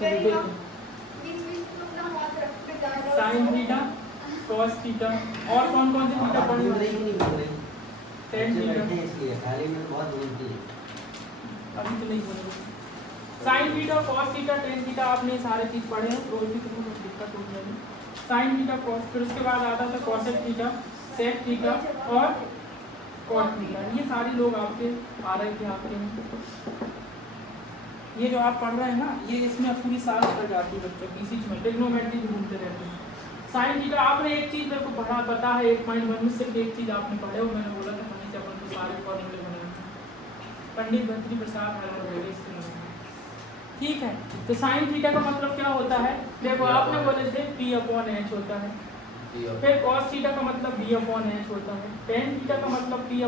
चलिए देखो sine theta cos theta और कौन कौन से थीटा पढ़े हो? टेन थीटा अभी तो नहीं बोले। Sine theta cos theta tan theta आपने सारे चीज पढ़े हैं, तो भी कुछ दिक्कत हो जाएगी। साइन थीटा कॉस, फिर उसके बाद आता था कॉसेक थीटा, सेक थीटा और कॉट थीटा। ये सारे लोग आपके आ रहे थे आपके में। ये जो आप पढ़ रहे हैं ना, ये इसमें पूरी साल कर जाती है बच्चों की, इसी में ट्रिग्नोमेट्री ढूंढते रहते हैं। साइन थीटा आपने एक चीज मेरे को पढ़ा पता है 8.1 में सिर्फ एक चीज आपने पढ़े हो, मैंने बोला था वहीं से अपन को सारे फॉर्मूले बने पंडित भत्री प्रसाद ठीक है। तो साइन थीटा का मतलब क्या होता है? देखो आपने बोले थे P/H होता है, फिर cos थीटा का मतलब B/H होता है, tan थीटा का मतलब P/B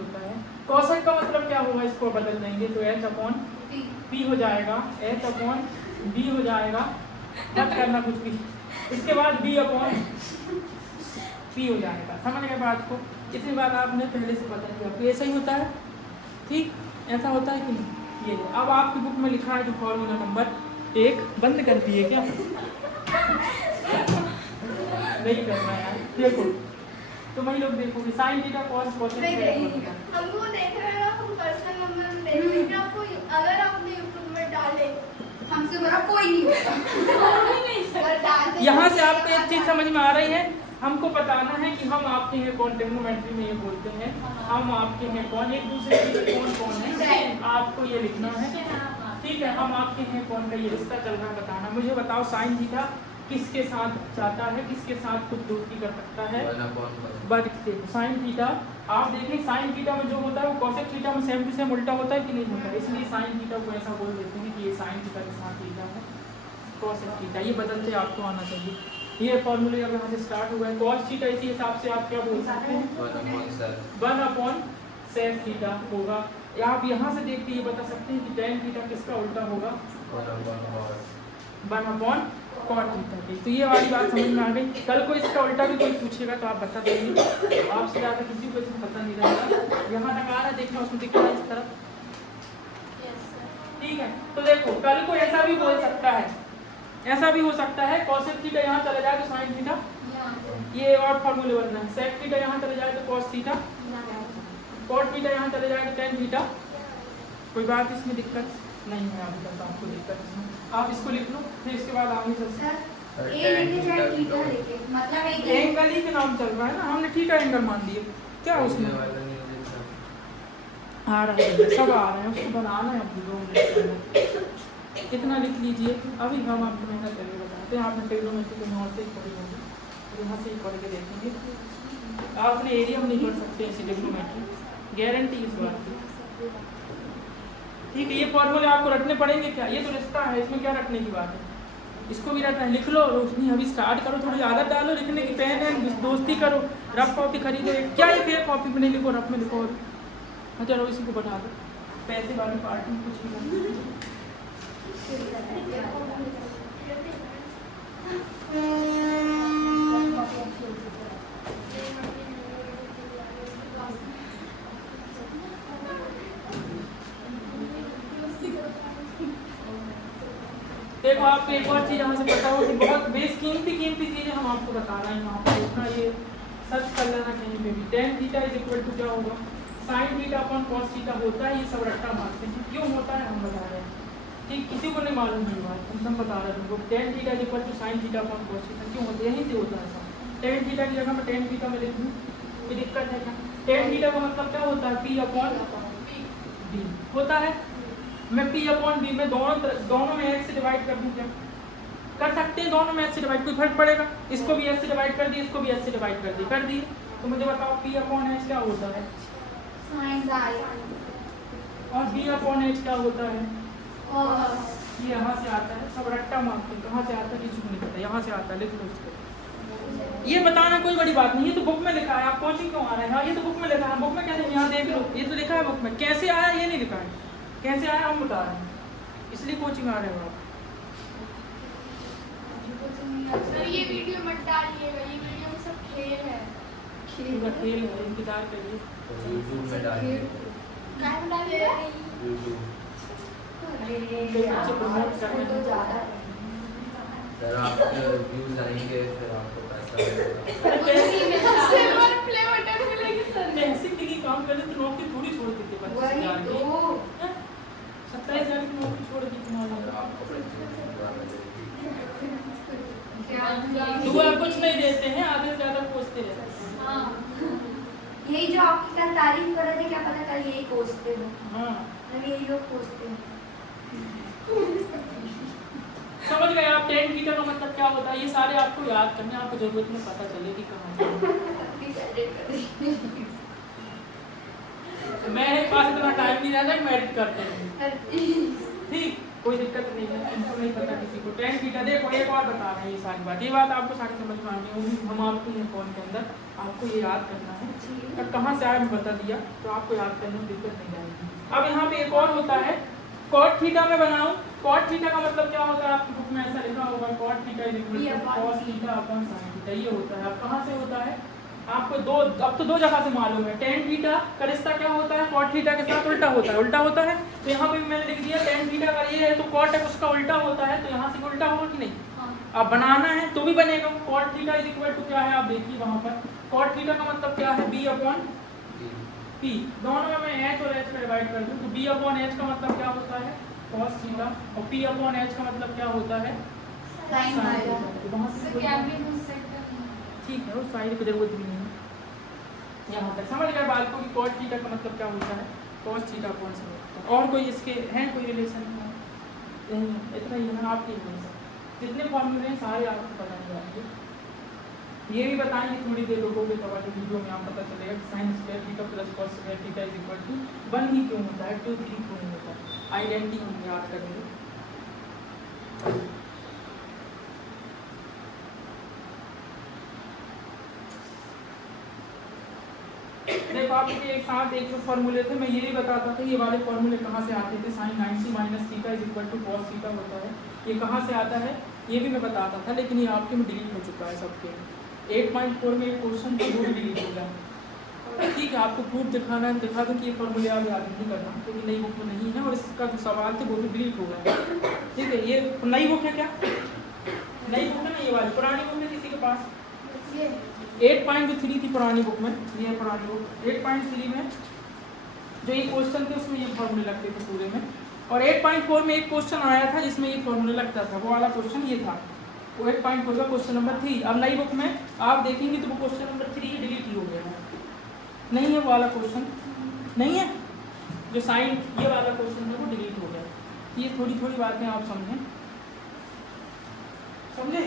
होता है। cosec का मतलब क्या होगा? इसको बदल देंगे तो H/P हो जाएगा, H/B हो जाएगा, मत करना कुछ भी। इसके बाद B/P हो जाएगा। समझ गए बात को? इतनी बात आपने पहले से पता किया, आपको ऐसा ही होता है, ठीक ऐसा होता है कि नहीं? ये अब आपकी बुक में लिखा है जो फॉर्मूला नंबर 1 बंद कर दिए क्या? नहीं करना यार, देखो तो वही लोग देखोगे साइन थीटा कॉस कोसेक हमको देख रहे हो, हम पर्सनल नंबर देख रहे हैं आपको। अगर आपने यूट्यूब में डाले हमसे बड़ा कोई नहीं होगा। यहाँ से आपको एक चीज समझ में आ रही है, हमको बताना है कि हम आपके हैं कौन। ट्रिग्नोमेट्री में ये बोलते हैं हम आपके हैं कौन, एक दूसरे के कौन कौन है आपको ये लिखना है, ठीक है। हम आपके हैं कौन का ये रिश्ता चल रहा है बताना। मुझे बताओ साइन थीटा किसके साथ जाता है, किसके साथ कुछ दोस्ती कर सकता है? साइन थीटा आप देखें, साइन थीटा में जो होता है वो कोसेक थीटा में सेम टू सेम उल्टा होता है कि नहीं होता है? इसलिए साइन थीटा को ऐसा बोल देते हैं कि ये साइन थीटा के साथ थीटा है कोसेक थीटा। ये बदलते आपको आना चाहिए। ये फॉर्मूले अब यहाँ से स्टार्ट हुआ है। कॉस थीटा इसी हिसाब से आप क्या बोल सकते हैं? 1/sec थीटा होगा। आप यहाँ से देख के ये बता सकते हैं कि tan थीटा किसका उल्टा होगा? 1/cot थीटा की। तो ये वाली बात समझ में आ गई। कल को इसका उल्टा भी कोई पूछेगा तो आप बता देंगे, आपसे ज़्यादा किसी को इसमें पता नहीं रहेगा। यहाँ तक आ रहा है, देखना उसमें दिख रहा है इस तरफ, ठीक है। तो देखो कल को ऐसा भी बोल सकता है, ऐसा भी हो सकता है कोसेक थीटा यहाँ चला जाए तो साइन थीटा, ये और फॉर्मूले बन रहे हैं। सेक थीटा यहाँ चले जाए तो कॉस थीटा, कॉट थीटा यहाँ चले जाए तो टेन थीटा। कोई बात इसमें दिक्कत नहीं है, अभी तक आपको दिक्कत इसमें। आप इसको लिख लो, फिर इसके बाद आगे चलते हैं। एंगल ही के नाम चल रहा है ना, हमने थीटा एंगल मान दिए, क्या उसमें आ रहा है, सब आ रहे हैं, उसको बनाना है। अब कितना लिख लीजिए, अभी हम आपको मेहनत करके बताते हैं। आपने ट्रिग्नोमेट्री के नॉर्थ से ही पढ़ी होगी, यहाँ से ही पढ़ के देखेंगे। आपने एरिया में नहीं पढ़ सकते ऐसी ट्रिग्नोमेट्री, गारंटी इस बात की, ठीक है। ये फॉर्मूले आपको रटने पड़ेंगे क्या? ये तो रिश्ता है, इसमें क्या रटने की बात है? इसको भी रटना है, लिख लो। रोशनी अभी स्टार्ट करो, थोड़ी आदत डालो लिखने की, पेन है दोस्ती करो, रफ कॉपी खरीदो। क्या ये फेयर कॉपी में नहीं लिखो, रफ में लिखो। चलो इसी को बता दो, पैसे वाली पार्टी कुछ भी देखो आपको एक और चीज़ यहाँ से पता हो कि बहुत बेसकीमती चीज़ें हम आपको बता रहे हैं यहाँ पर। इतना ये सर्च कर लेना कहीं पे भी। tan theta is equal to क्या होगा? sin theta upon cos theta होता है। ये सब रट्टा मारते हैं, क्यों होता है हम बता रहे हैं, ठीक। किसी को नहीं मालूम ये बात, हम बता रहे हैं तुमको। tan theta is equal to sin theta upon cos theta क्यों होता है? यहीं से होता है सब। tan थीटा की जगह मैं tan थीटा में लिख दूँ, कोई दिक्कत है क्या? tan थीटा का मतलब क्या होता है? P/B होता है। मैं P/B में दोनों में h से डिवाइड कर दूं, क्या कर सकते हैं? दोनों में h से डिवाइड, कोई फर्क पड़ेगा? इसको भी h से डिवाइड कर दिए, इसको भी h से डिवाइड कर दिए। तो मुझे बताओ P/H क्या होता है? और B/H क्या होता है? ये यहाँ से आता है, सब रट्टा मारते हैं। कहाँ से आता है किसी को नहीं पता, यहाँ से आता है, लिख लो इसको। ये बताना कोई बड़ी बात नहीं, ये तो बुक में लिखा है। आप कोचिंग क्यों आ रहे हैं? हाँ ये तो बुक में लिखा है, बुक में कहते हैं यहाँ देख लो, ये तो लिखा है बुक में। कैसे आया ये नहीं लिखा है, कैसे आया हम बता रहे हैं, इसलिए कोचिंग आ रहे हो आप। सर ये वीडियो मत डालिएगा, ये वीडियो में सब खेल है, खेल है, इंतजार करिए। यूट्यूब में डालिए, क्या में डालिएगा? यूट्यूब कई बच्चे प्रमोट कर रहे तो हैं। ज़्यादा सर आपके व्यूज आएंगे फिर आपको पैसा मिलेगा। अरे पैसे सिल्वर प्ले बटन मिलेगी सर। पैसे के लिए काम करते तो नौकरी थोड़ी छोड़ देते 25,000 की। वही तो 27,000 की नौकरी छोड़ दी तुम्हारी। आपको पैसे दुआ मिलेगी। दुआ कुछ नहीं देते हैं, आधे से ज्यादा पूछते रहते हैं। हाँ यही जो आपकी कल तारीफ कर रहे थे, क्या पता कल यही कोसते हो। हाँ कल यही लोग कोसते हैं। समझ गए आप 10 थीटा का मतलब क्या होता है? ये सारे आपको याद करने, आपको जरूरत में पता चले कि कहाँ मेरे पास इतना टाइम नहीं रहता कि मैं एडिट करते हैं। ठीक, कोई दिक्कत नहीं है, इनको नहीं पता किसी को। 10 थीटा देखो, एक और बता रहे हैं ये सारी बात। ये बात आपको सारी समझ में आनी होगी। हम आपको ये फोन के अंदर आपको ये याद करना है और कहाँ से आया मैं बता दिया, तो आपको याद करने में दिक्कत नहीं आएगी। अब यहाँ पे एक और होता है कॉट थीटा में बनाऊं। कॉट थीटा का मतलब क्या होता है? आपकी बुक में ऐसा लिखा होगा, cot theta is equal to cos theta upon sine theta. ये होता है। अब कहाँ से होता है? आपको अब तो दो जगह से मालूम है। tan थीटा का रिश्ता क्या होता है? cot थीटा के साथ उल्टा होता है। उल्टा होता है तो यहाँ पे भी मैंने लिख दिया tan थीटा का ये है तो cot है उसका उल्टा होता है, तो यहाँ से उल्टा होगा कि नहीं? अब बनाना है तो भी बनेगा। cot theta is equal to क्या है आप देखिए वहाँ पर। cot थीटा का मतलब क्या है? b upon p। दोनों में मैं h और h को डिवाइड कर दूँ तो b अपॉन h का मतलब क्या होता है? cos theta. और p अपॉन h का मतलब क्या होता है? Sine sin theta. थीटा। तो वहाँ से ठीक है, उस साइड की जरूरत भी नहीं है। यहाँ तक समझ गए बात को कि cot थीटा का मतलब क्या होता है? cos theta upon sin theta. और कोई इसके हैं कोई रिलेशन? नहीं, इतना ही है आपके रिलेशन। जितने फॉर्मूले हैं सारे आपको पता नहीं आएंगे। ये भी बताएंगे थोड़ी देर रुकोगे तो वाली वीडियो में आप पता चलेगा कि sin square theta plus cos square theta is equal to 1 ही क्यों होता है, 2 3 क्यों नहीं होता है। आइडेंटिटी हम याद करेंगे। देखो आपके एक साथ एक जो फॉर्मूले थे मैं यही बताता था, ये वाले फॉर्मूले कहाँ से आते थे? sin 90 minus theta is equal to cos theta होता है। ये कहाँ से आता है ये भी मैं बताता था, लेकिन ये आपके में डिलीट हो चुका है सबके। 8.4 में एक क्वेश्चन था वो भी डिलीट हो गया। ठीक है, आपको प्रूफ दिखाना है दिखा दूँ कि ये फॉर्मूले आप याद नहीं करना क्योंकि नई बुक में नहीं है और इसका जो सवाल थे वो भी डिलीट हो गया। ठीक है, ये नई बुक है क्या? नई बुक है ना ये वाली। पुरानी बुक में किसी के पास 8.3 थी पुरानी बुक में, ये पुरानी बुक 8.3 में जो ये क्वेश्चन थे उसमें ये फॉर्मूले लगते थे पूरे में। और 8.4 में एक क्वेश्चन आया था जिसमें ये फॉर्मूला लगता था, वो वाला क्वेश्चन ये था। वो 8.4 का क्वेश्चन नंबर 3। अब नई बुक में आप देखेंगे तो वो क्वेश्चन नंबर 3 डिलीट ही हो गया है। नहीं है वो वाला क्वेश्चन, नहीं है जो साइन ये वाला क्वेश्चन है वो डिलीट हो गया। ये थोड़ी थोड़ी बातें आप समझें, समझे?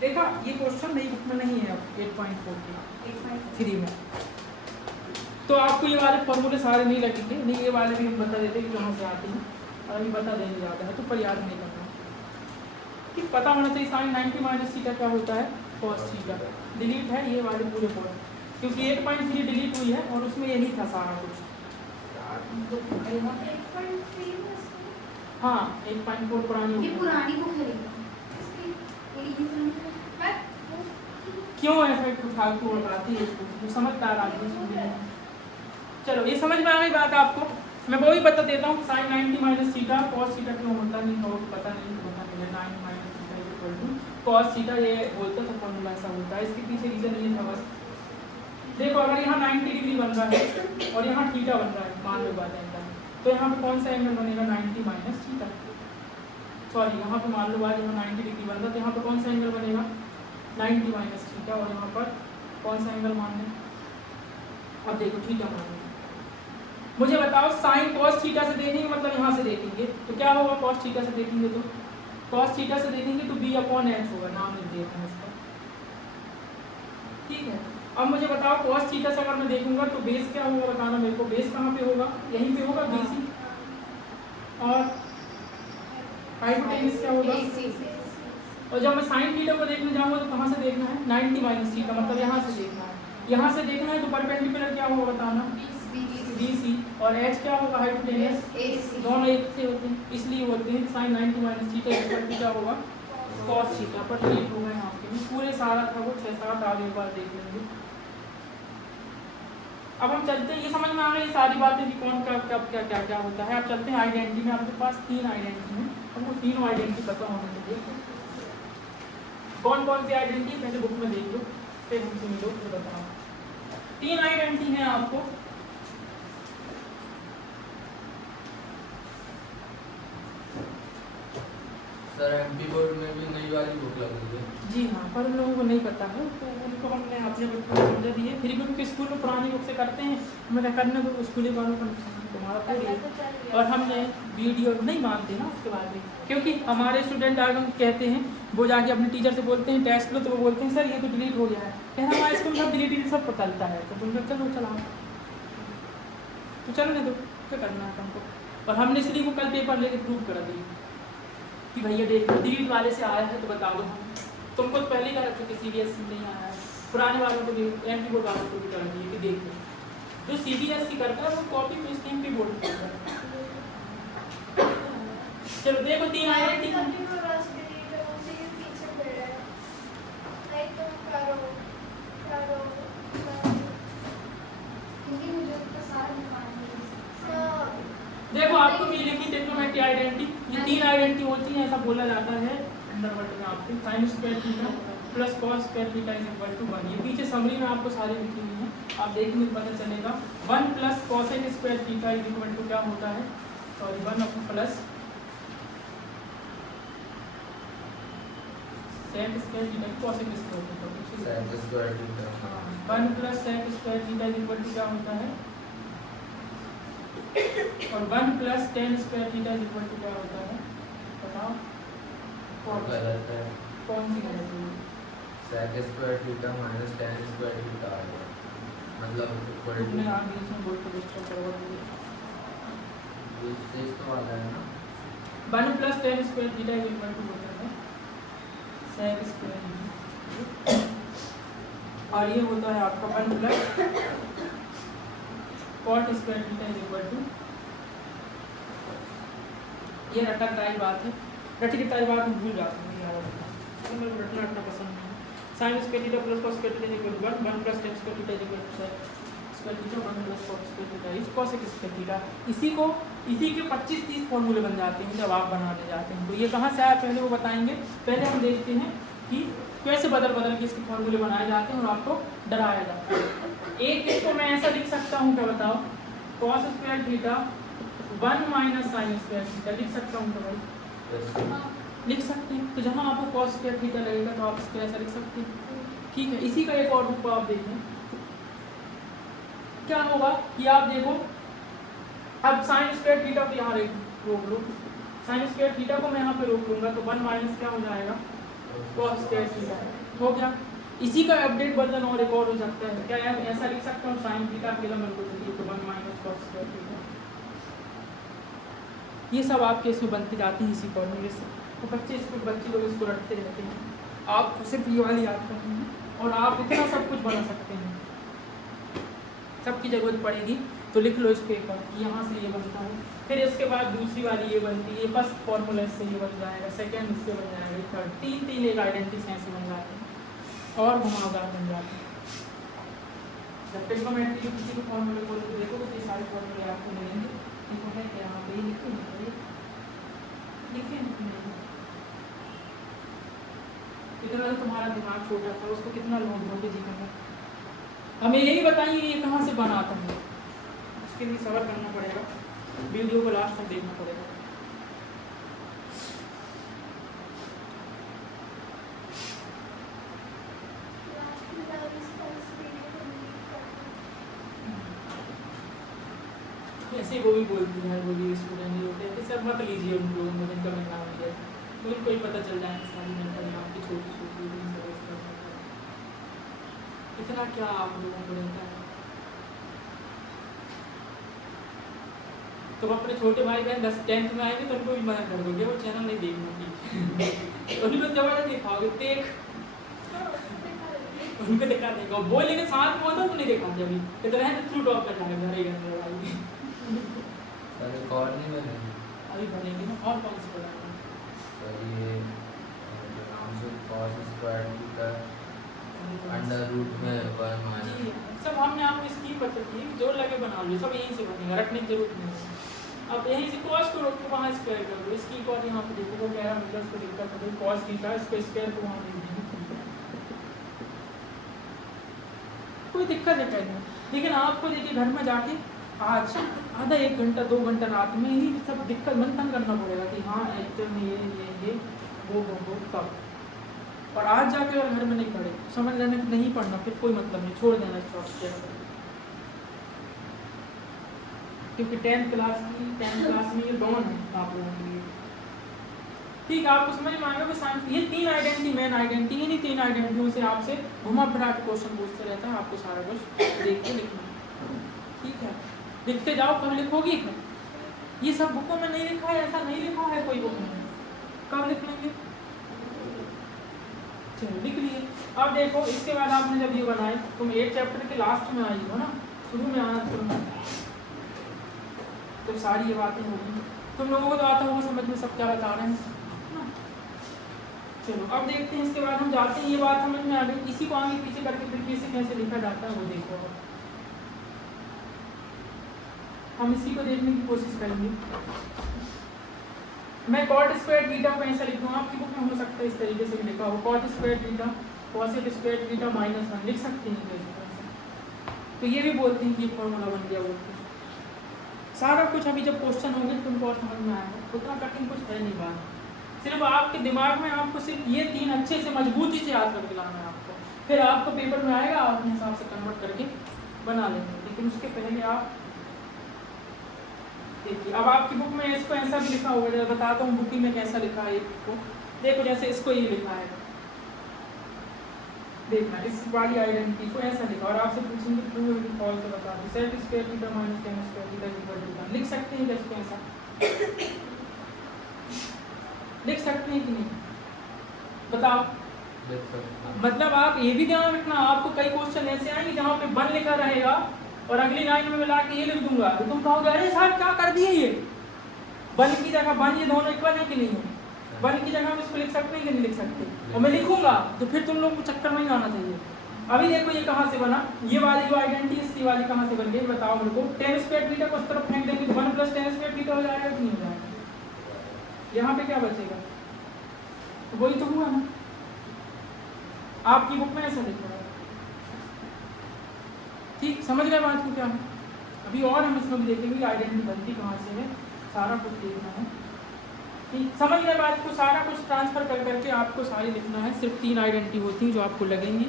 देखा ये क्वेश्चन नई बुक में नहीं है अब 8.4 की 3 में। तो आपको ये वाले फॉर्मूले सारे नहीं लगेंगे, नहीं ये वाले भी हम बता देते कि कहाँ से आते हैं और अभी बता देंगे ज़्यादा है तो पर याद नहीं करना। कि पता होना चाहिए साइन 90 माइनस थीटा क्या होता है? cos theta. डिलीट है ये वाले पूरे पूरे क्योंकि 8.3 डिलीट हुई है और उसमें यही था सारा कुछ। हाँ 8.4 पुरानी ये पुरानी बुक है क्यों ऐसा फालतू बताती है इसको, समझदार आदमी। चलो ये समझ में आ गई बात आपको। मैं वो भी बता देता हूँ sine 90 minus theta cos theta क्यों होता नहीं हो, पता नहीं होता नहीं 9 minus theta equal to cos theta. ये बोलते थे फॉर्मूला ऐसा होता है, इसके पीछे रीजन ये था बस। देखो अगर यहाँ 90 डिग्री बन रहा है और यहाँ थीटा बन रहा है, मान लो बात ऐसा है, तो यहाँ पे कौन सा एंगल बनेगा? 90 माइनस थीटा। सॉरी यहाँ पे मान लो बात यहाँ 90 डिग्री बन रहा है तो यहाँ पे कौन सा एंगल बनेगा? 90 माइनस थीटा। और यहाँ पर कौन सा एंगल मान लें? अब देखो थीटा मान लें। मुझे बताओ साइन cos थीटा से देखेंगे मतलब यहाँ से देखेंगे तो क्या होगा? cos थीटा से देखेंगे तो cos थीटा से देखेंगे तो b अपॉन h होगा, नाम लिख दिया था इसका। ठीक है, अब मुझे बताओ cos थीटा से अगर मैं देखूंगा तो बेस क्या होगा बताना मेरे को। बेस कहाँ पे होगा? यहीं पे होगा BC। और हाइपोटेन्यूज क्या होगा? और जब मैं साइन थीटा को देखने जाऊंगा तो कहाँ से देखना है? 90 माइनस थीटा मतलब यहाँ से देखना है। यहाँ से देखना है तो परपेंडिकुलर क्या होगा बताना? BC। और h क्या होगा? हाइपोटेन्यूज। दोनों एक से होते हैं इसलिए होते हैं sine 90 minus theta equal to क्या होगा? cos theta. पर डिलीट होगा यहाँ पे पूरे सारा था वो 6-7 आगे एक बार देख लेंगे। अब हम चलते हैं, ये समझ में आ गई ये सारी बातें कि कौन का कब क्या क्या क्या होता है। अब चलते हैं आइडेंटिटी में। आपके पास 3 आइडेंटिटी हैं, हमको तीनों आइडेंटिटी पता होने चाहिए। कौन कौन सी आइडेंटिटी पहले बुक में देख लो, फिर हमसे मिलो, फिर बताओ। 3 आइडेंटिटी हैं आपको। सर एमपी बोर्ड में भी नई वाली बुक लगी है। जी हाँ, पर उन लोगों को नहीं पता है, तो उनको हमने अपने बच्चों को समझा दिए। फिर भी उनके स्कूल में पुरानी बुक से करते हैं, हमें क्या करने को स्कूली वालों का नुकसान तुम्हारा थोड़ी है। और हमने वीडियो नहीं मानते ना उसके बाद में, क्योंकि हमारे स्टूडेंट आगे हम कहते हैं, वो जाके अपने टीचर से बोलते हैं टेस्ट लो, तो वो बोलते हैं सर ये तो डिलीट हो गया है। कह रहा हमारे स्कूल में सब डिलीट सब पकड़ता है, तो बोलते चलो चलाओ, तो चलने दो, क्या करना है तुमको। और हमने इसलिए वो कल पेपर लेके प्रूव करा दी कि भैया देखो डिलीट वाले से आया है तो बता दो। तुमको तो पहले ही करा चुके सीबीएसई नहीं आया है, पुराने वालों को भी एमपी बोर्ड वालों को भी करा दिए कि देख लो। जो सीबीएसई करता है वो कॉपी पेस्ट एमपी बोर्ड करता है। चलो देखो 3 आइडेंटिटी सभी को रस डिलीट है, उसी के पीछे पड़ रहा है। नहीं तुम करो करो करो। क्योंकि मुझे तो सारा निकालना है। देखो आपको मिलेगी टेक्नोमेट्री आइडेंटिटी। ये 3 आइडेंटिटी होती हैं, ऐसा बोला जाता है अंडरवर्ड में आपको। Sine square theta plus cos square theta is equal to 1। ये पीछे समरी में आपको सारी लिखी हुई है, आप देखेंगे तो पता चलेगा। 1 plus cosec square theta is equal to क्या होता है, sorry 1 plus sec square theta cosec square theta. Sec square theta 1 plus sec square theta is equal to क्या होता है, और 1 plus tan square theta is equal to क्या होता है, बताओ गलत है। कौन सी गलत है। Sec square theta minus tan square theta आएगा, मतलब इक्वल टू तुमने आगे इसमें बोल के डिस्टर्ब करवा दिया। इससे तो वाला है ना। 1 plus tan square theta is equal to होता है सेक स्क्वायर थीटा, और ये होता है आपका 1 plus cot square theta is equal to. ये रटा टाइप बात है, रटी की टाइप बात में भूल जाते हैं यार, तो मेरे को रटना रटना पसंद नहीं है। Sine square theta plus cos square theta is equal to 1 plus tan square theta is equal to sec square theta 1 plus cos square theta is cosec square theta. इसी के 25-30 फॉर्मूले बन जाते हैं जब आप बनाने जाते हैं। तो ये कहाँ से आया पहले वो बताएंगे। पहले हम देखते हैं कि कैसे बदल के इसके फॉर्मूले बनाए जाते हैं और आपको डराया जाता है। एक इसको मैं ऐसा लिख सकता हूँ, क्या बताओ, cos square theta 1 minus sign square theta लिख सकता हूँ। तो भाई लिख सकते हैं, तो जहाँ आपको कॉस स्क्वायर थीटा लगेगा तो आप इसको ऐसा लिख सकते हैं। ठीक है, इसी का एक और रूप आप देखें, क्या होगा कि आप देखो अब साइन स्क्वायर थीटा को यहाँ रोक लो, साइन स्क्वायर थीटा को मैं यहाँ पे रोक लूंगा तो 1 माइनस क्या हो जाएगा, कॉस स्क्वायर थीटा हो गया। इसी का अपडेट वर्जन और एक और हो सकता है, क्या यार ऐसा लिख सकता हूँ साइन थीटा अकेला मेरे को चाहिए तो 1 माइनस कॉस स्क्वायर थीटा। ये सब आपके इसमें बनते जाते हैं इसी फॉर्मूले से, तो बच्चे लोग इसको रटते रहते हैं। आप सिर्फ ये वाली याद करनी है और आप इतना सब कुछ बना सकते हैं। सबकी ज़रूरत पड़ेगी तो लिख लो इस पेपर, यहाँ से ये बनता है, फिर इसके बाद दूसरी वाली ये बनती है, फर्स्ट फॉर्मूला इससे ये बन जाएगा, सेकेंड इससे बन जाएगा, थर्ड, तीन एक आइडेंटिटी ऐसे बन जाते हैं और घुमावदार बन जाते हैं। जब टेक्नोमेट्री के किसी को फॉर्मूले बोले तो देखो तो ये सारे फॉर्मूले आपको मिलेंगे। देखो है क्या यहाँ पे लिखे इतना तो तुम्हारा दिमाग छोटा था, उसको कितना लोड दोगे जीवन में। हमें यही बताइए ये कहाँ से बनाता है, उसके लिए सबर करना पड़ेगा, वीडियो को लास्ट तक देखना पड़ेगा। ऐसे वो भी बोलती है, वो भी स्टूडेंट ही होते हैं कि सर मत लीजिए उन लोगों को जिनका मिलना हो गया, तो उनको ही पता चल जाएगा सारी मेंटल आपकी छोटी छोटी इतना क्या आप लोगों को रहता है। तुम अपने छोटे भाई बहन 10th में आएंगे तो उनको भी मना कर दोगे वो चैनल नहीं देखना ठीक उनको जबरदस्त दिखाओगे देख उनको दिखा देगा, बोलेंगे साथ में होता तो नहीं दिखा जब इतना है तो थ्रू टॉप पर जाएगा घर ही सर एक और नहीं बनेगी अभी बनेगी ना। और कौन सी बनाएंगे सर ये नाम से cos square theta under root में 1 माइनस सब हमने आपको स्कीम बता दी है, जो लगे बना लो, सब यहीं से बनेगा, रखने की जरूरत नहीं है। अब यहीं से कॉस को रोक के वहाँ स्क्वायर कर दो, इसकी और यहाँ पे देखो वो कह रहा मतलब उसको दिक्कत है कॉस थीटा, इसको स्क्वायर को वहाँ दे दीजिए, कोई दिक्कत है कहने में। लेकिन आपको देखिए घर में जाके आज आधा 1 घंटा 2 घंटा रात में ही सब दिक्कत मंथन करना पड़ेगा कि हाँ एक्चुअल में ये वो तब, और आज जाके अगर घर में नहीं पढ़े समझ लेना कि नहीं पढ़ना, फिर कोई मतलब नहीं, छोड़ देना स्टॉप, क्योंकि 10th क्लास में ये डॉन है आप लोगों के लिए। ठीक है, आपको समझ में आएगा कि साइंस ये 3 आइडेंटिटी मेन आइडेंटिटी, इन्हीं 3 आइडेंटिटियों से आपसे घुमा फिरा के क्वेश्चन पूछते रहता है, आपको सारा कुछ देख के लिखना है। ठीक है, लिखते जाओ, कब लिखोगी? ये सब बुकों में नहीं लिखा है, ऐसा नहीं लिखा है कोई बुक में, कब लिख लेंगे? चलो लिख लिए। अब देखो इसके बाद आपने जब ये बनाए, तुम 8 चैप्टर के लास्ट में आई हो ना, शुरू में आना शुरू तो सारी ये बातें होगी, तुम लोगों को तो आता होगा समझ में सब क्या बता रहे हैं। चलो अब देखते हैं, इसके बाद हम जाते हैं, ये बात समझ में आ गई, इसी को आगे पीछे करके फिर कैसे कैसे लिखा जाता है वो देखो, हम इसी को देखने की कोशिश करेंगे। मैं कॉट स्क्वायर थीटा को ऐसा लिख दूँ, आपकी बुक में हो सकता है इस तरीके से भी लिखा हो, cot square theta cosec square theta -1 लिख सकते हैं। तो ये भी बोलते हैं कि फॉर्मूला बन गया बोलते हैं। सारा कुछ अभी जब क्वेश्चन होंगे तुमको और समझ में आएगा, उतना कठिन कुछ है नहीं बात, सिर्फ आपके दिमाग में आपको सिर्फ ये 3 अच्छे से मजबूती से याद करके लाना है आपको, फिर आपको पेपर में आएगा आप अपने हिसाब से कन्वर्ट करके बना लेंगे। लेकिन उसके पहले आप देखिए, अब आपकी बुक में इसको ऐसा भी लिखा होगा, जैसे बताता हूँ बुकिंग में कैसा लिखा है इसको, देखो जैसे इसको ये लिखा है, देखना इस वाली आइडेंटिटी को ऐसा लिखा, और आपसे पूछेंगे ट्रू और फॉल्स बता दो, sec square theta minus tan square theta equal to 1 लिख सकते हैं जैसे ऐसा लिख सकते हैं कि नहीं बताओ? मतलब आप ये भी ध्यान रखना, आपको कई क्वेश्चन ऐसे आएंगे जहाँ पे 1 लिखा रहेगा और अगली लाइन में मिला के ये लिख दूंगा, तो तुम कहोगे अरे सर क्या कर दिए ये, 1 की जगह 1, ये दोनों इक्वल है कि नहीं है, 1 की जगह हम इसको लिख सकते हैं कि नहीं लिख सकते, और मैं लिखूंगा तो फिर तुम लोग को चक्कर में ही आना चाहिए। अभी देखो ये कहाँ से बना, ये वाली जो आइडेंटिटी इसकी वाली कहाँ से बन गई बताओ मेरे को, tan स्क्वायर थीटा को उस तरफ फेंक देंगे तो 1 + tan स्क्वायर थीटा हो जाएगा कि नहीं हो जाएगा, यहाँ पे क्या बचेगा, तो वही तो हुआ ना, आपकी बुक में ऐसा लिखा है। ठीक समझ गए बात को क्या है? अभी और हम इसमें भी देखेंगे आइडेंटिटी बनती कहाँ से है, सारा कुछ देखना है। ठीक समझ गए बात को, सारा कुछ ट्रांसफर कर करके आपको सारी लिखना है, सिर्फ 3 आइडेंटिटी होती हैं जो आपको लगेंगी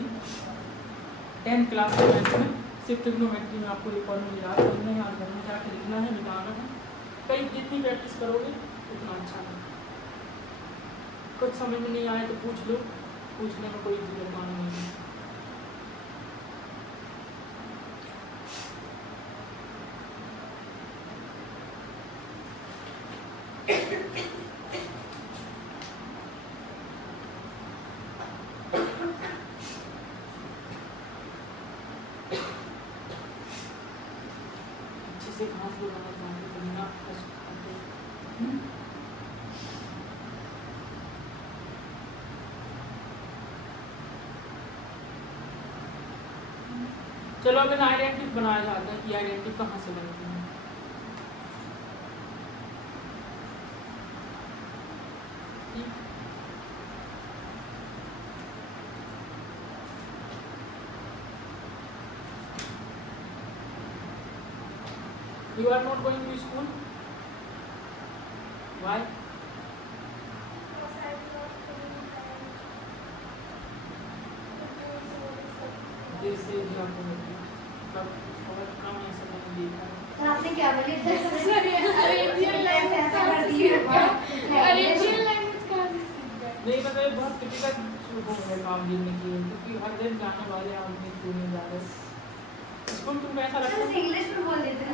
10th क्लास के मैथ्स में, सिर्फ ट्रिग्नोमेट्री में आपको ये फॉर्मूला याद करना है, याद करना क्या लिखना है, मिटाना है, कई जितनी प्रैक्टिस करोगे उतना अच्छा है। कुछ समझ में नहीं आए तो पूछ लो, पूछने में कोई जुर्माना नहीं है। अच्छे से घास लगाना चाहिए, बिना चलो अब आइडेंटिटी बनाया जाता है कि आइडेंटिटी कहाँ से बनती है। You are not going to school? Why? जैसे भी आपको मतलब बहुत कम ऐसा मैंने देखा है। आपने क्या बोली थे? अरेबियन लैंग्वेज ऐसा कर दिए अरेबियन लैंग्वेज का नहीं मतलब बहुत टिपिकल हो गया काम गिनने की, क्योंकि हर दिन जाने वाले आदमी स्कूल में जा रहे हैं। स्कूल तुम ऐसा लगता है इंग्लिश में बोल देते हैं।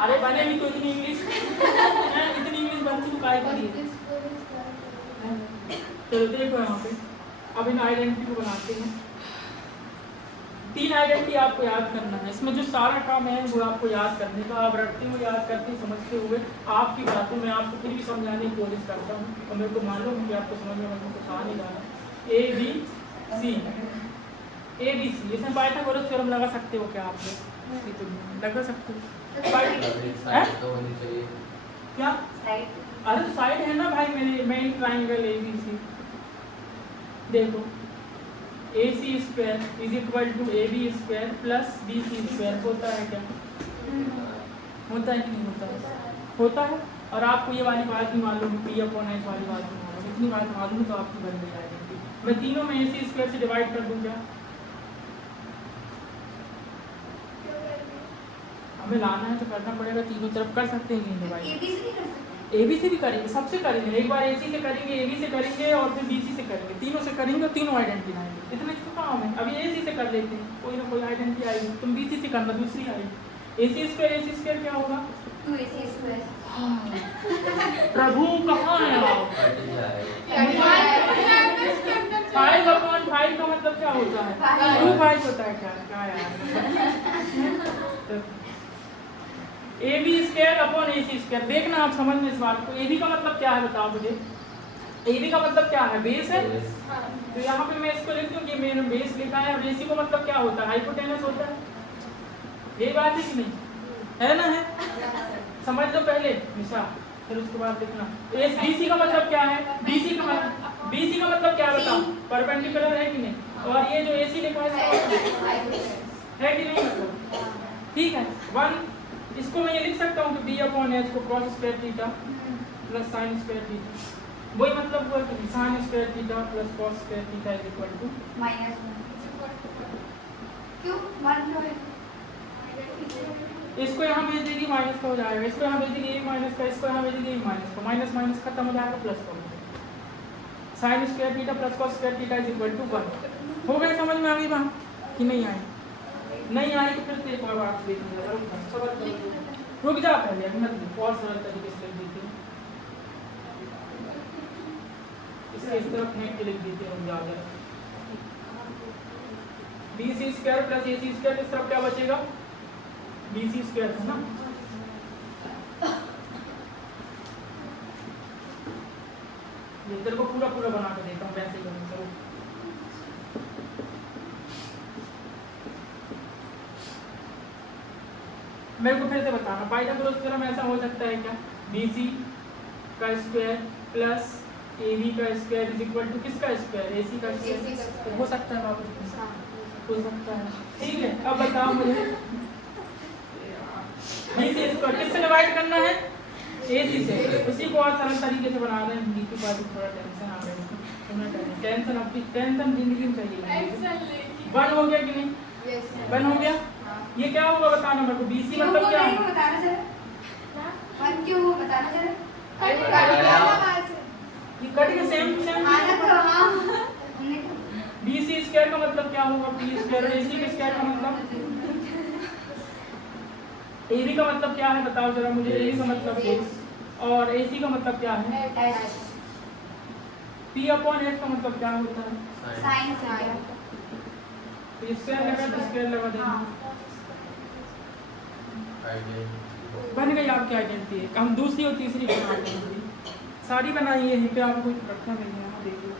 अरे बने भी तो इतनी इंग्लिश इतनी इंग्लिश बनती तो काय करी है। चलो देखो यहाँ पे अब इन आइडेंटिटी को बनाते हैं। 3 आइडेंटिटी आपको याद करना है, इसमें जो सारा काम है वो आपको याद करने का, आप रखते हुए याद करते समझते हुए आपकी बातों में आपको फिर भी समझाने की कोशिश करता हूँ, और मेरे को मालूम है कि आपको समझ में कुछ आ नहीं रहा है। A B C ABC इसमें पाइथागोरस थ्योरम लगा सकते हो क्या आप लोग? ये तो लगा सकते हो। मतलब एक साइड तो होनी चाहिए। क्या? साइड अरे तो साइड है ना भाई मेरे मेन ट्राइंगल ABC। देखो AC square is equal to AB square plus BC square होता है क्या? होता है कि नहीं होता है? होता है। और आपको ये वाली बात भी मालूम है, P/H वाली बात भी मालूम है। इतनी बात मालूम है तो आपकी बन गई आइडेंटिटी। मैं तीनों में AC स्क्वायर से डिवाइड कर दूं क्या? हमें लाना है तो करना पड़ेगा, तीनों तरफ कर सकते हैं डिवाइड। ABC नहीं कर सकते। AB से भी करेंगे, सबसे करेंगे। एक बार AC से करेंगे, AB से करेंगे और फिर BC से करेंगे। तीनों से करेंगे और तीनों आइडेंटिटी आएंगे। इतने तो काम है। अभी AC से कर लेते हैं, कोई ना कोई आइडेंटिटी आएगी। तुम BC से करना, दूसरी आएगी। AC स्क्वायर क्या होगा? 2AC square. प्रभु कहाँ है आप? कट जाएगा। 5/5 का मतलब क्या होता है? 2/5 होता है क्या? क्या यार? AB square upon AC square. देखना आप समझ में इस बात को। AB का मतलब क्या है बताओ मुझे? AB का मतलब क्या है? बेस है। तो यहाँ पे मैं इसको लिख दूँ कि मैंने बेस लिखा है। और AC का मतलब क्या होता है? हाइपोटेनस होता है। ये बात है कि नहीं? है ना? है, समझ लो पहले निशा, फिर उसके बाद लिखना। BC का मतलब क्या है? BC का मतलब क्या है बताओ? परपेंडिकुलर है कि नहीं? और ये जो AC लिखा है है कि नहीं? मतलब ठीक है। 1 इसको मैं ये लिख सकता हूँ कि B/H को cos square theta plus sin square theta. वही मतलब हुआ कि sin square theta plus cos square theta is equal to -1। क्यों 1 क्यों है? इसको यहाँ भेज देगी माइनस का हो जाएगा, इसको यहाँ भेज देगी ए माइनस का, इसको यहाँ भेज देगी माइनस का, माइनस माइनस खत्म हो जाएगा, प्लस का हो जाएगा। Sine square theta plus cos square theta is equal to 1। हो गया? समझ में आ गई बात कि नहीं आई? नहीं आई तो फिर एक और बात देखिए। रुक जा पहले, अभी मत लिख, और सरल तरीके से लिख देते हैं। इसे इस तरफ फेंक के लिख देते हैं, रुक जा जरा। BC square plus AC square, इस तरफ क्या बचेगा? BC स्क्वायर है ना। ये तेरे को पूरा पूरा बना के देता हूँ, वैसे ही करूँ। चलो मेरे को फिर से बताना, पाइथागोरस थ्योरम ऐसा हो सकता है क्या? BC का स्क्वायर प्लस AB का स्क्वायर इज इक्वल टू किसका स्क्वायर? AC का स्क्वायर। हो सकता है बाबू? हो सकता है। ठीक है, अब बताओ मुझे BC स्क्वायर किससे डिवाइड करना है? AC से। उसी को और सरल तरीके से बना रहे हैं। B के बाद थोड़ा टेंशन आ रही है, टेंशन अपनी टेंशन जिंदगी में चाहिए। 1 हो गया कि नहीं? 1 हो गया। ये क्या होगा बताना मेरे को? BC मतलब क्या है? बताना जरा। 1 क्यों हो बताना जरा। ये कट के सेम टू सेम। आना तो हां BC स्क्वायर का मतलब क्या होगा? B square. और AC के स्क्वायर का मतलब? AB का मतलब क्या है बताओ जरा मुझे? AB का मतलब बेस। और AC का मतलब क्या है? P/H का मतलब क्या होता है? Sine square. तो स्क्वायर लगा तो स्क्वायर लगा देना। बन गई आपकी आइडेंटिटी। हम दूसरी और तीसरी बनाते हैं। सारी बनाई है, पे आपको कोई रखना नहीं है। यहाँ देखिए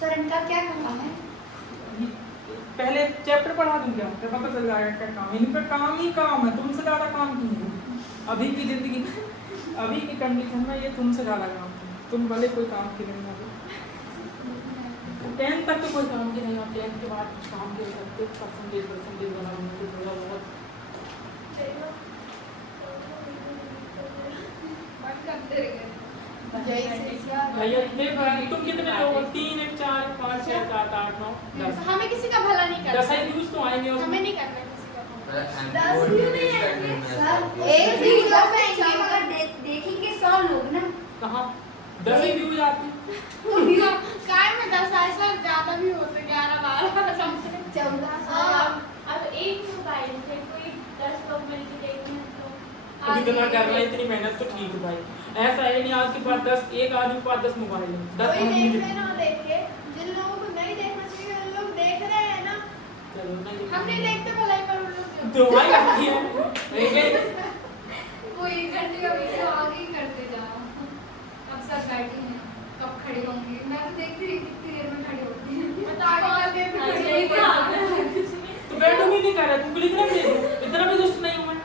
सर इनका क्या काम है? पहले चैप्टर पढ़ा दूं क्या? तो पता चल जाएगा क्या काम। इनका काम ही काम है, तुमसे ज़्यादा काम की है। अभी की जिंदगी में, अभी की कंडीशन में ये तुमसे ज़्यादा काम है। तुम भले कोई काम की नहीं हो, 10th तक तो कोई काम की नहीं हो, 10th के बाद कुछ काम के सकते परसेंटेज बना होंगे थोड़ा बहुत। भैया तुम कितने लोग हो? 3 1 4 5 6 7 8 9 10। हमें किसी का भला नहीं करना। 10 व्यूज तो आएंगे उसमें। हमें नहीं करना किसी का भला। 10 व्यू नहीं आएंगे सर। एक वीडियो में हम अगर देखेंगे 100 लोग ना। कहाँ 10 ही व्यूज आते हैं? तो व्यू काय में 10 ऐसा ज्यादा भी होते 11 12 14 अब एक मोबाइल से कोई 10 लोग मिलकर देखें तो अभी इतना कर रहे हैं, इतनी मेहनत तो ठीक है भाई। ऐसा है नहीं आज के पास 10 एक आदमी के पास 10 मोबाइल है। 10 कोई आदमी देख ले ना देखे, जिन लोगों को नहीं देखना चाहिए उन लोग देख रहे हैं ना। चलो नहीं हम नहीं देखते भलाई पर उन लोग तो भाई अच्छी है। वो 1 घंटे का वीडियो आगे ही करते जाओ। अब सब बैठे हैं, कब खड़े होंगे? मैं तो देखती रही कितनी देर में खड़े होती हैं। बता के कर देते बैठो भी नहीं कर रहा, तुमको लिखना भी नहीं, इतना भी दुष्ट नहीं हूँ मैं।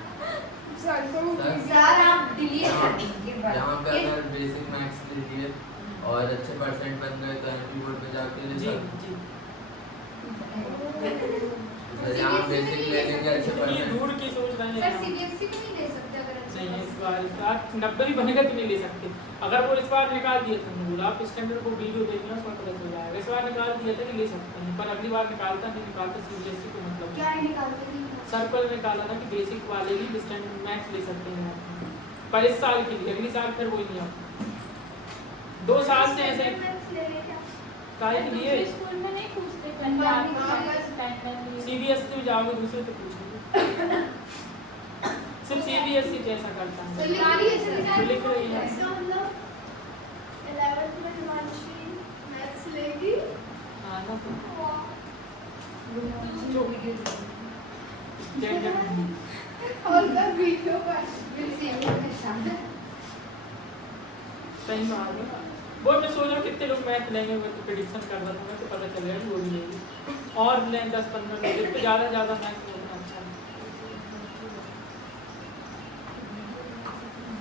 सर तो सर आप डिलीट कर दीजिए यहाँ पे अगर बेसिक मैथ्स लीजिए और अच्छे परसेंट बन गए तो एंट्री बोर्ड पे जाके ले जी सकते जी हैं। यहाँ बेसिक ले लेंगे अच्छे इतनी परसेंट। दूर की सोच रहे सर हैं। सीबीएसई में नहीं ले सकते अगर अच्छा नहीं इस बार 90 भी बनेगा तो नहीं ले सकते। अगर वो इस बार निकाल दिया था बोला आप स्टैंडर्ड को वीडियो देखना उसमें पता चल जाएगा। इस बार निकाल दिया था कि ले सकते हैं, पर अगली बार निकालता नहीं निकालता सीबीएसई को मतलब क्या है निकालते थे सर्कल निकाला था कि बेसिक वाले ही स्टैंडर्ड मैथ्स ले सकते हैं पर इस साल के लिए, अगली साल फिर वही नहीं आता। 2 साल से ऐसे काहे के लिए स्कूल में नहीं पूछते पंजाबी स्टैंडर्ड सीबीएसई में जाओगे दूसरे तो पूछोगे। सिर्फ सीबीएसई जैसा करता है। तो लिख रही है इसका मतलब 11th में हिमांशी मैथ्स लेगी हाँ ना जो वीडियो स्टैंडर्ड और का वीडियो का सही बात है। वो मैं सोच रहा हूँ कितने लोग मैथ लेंगे, मैं तो प्रेडिक्शन कर रहा था, मैं तो पता चल गया कि वो भी लेंगे और लें 10-15 लोग, इससे ज़्यादा ज़्यादा मैथ लेना अच्छा है।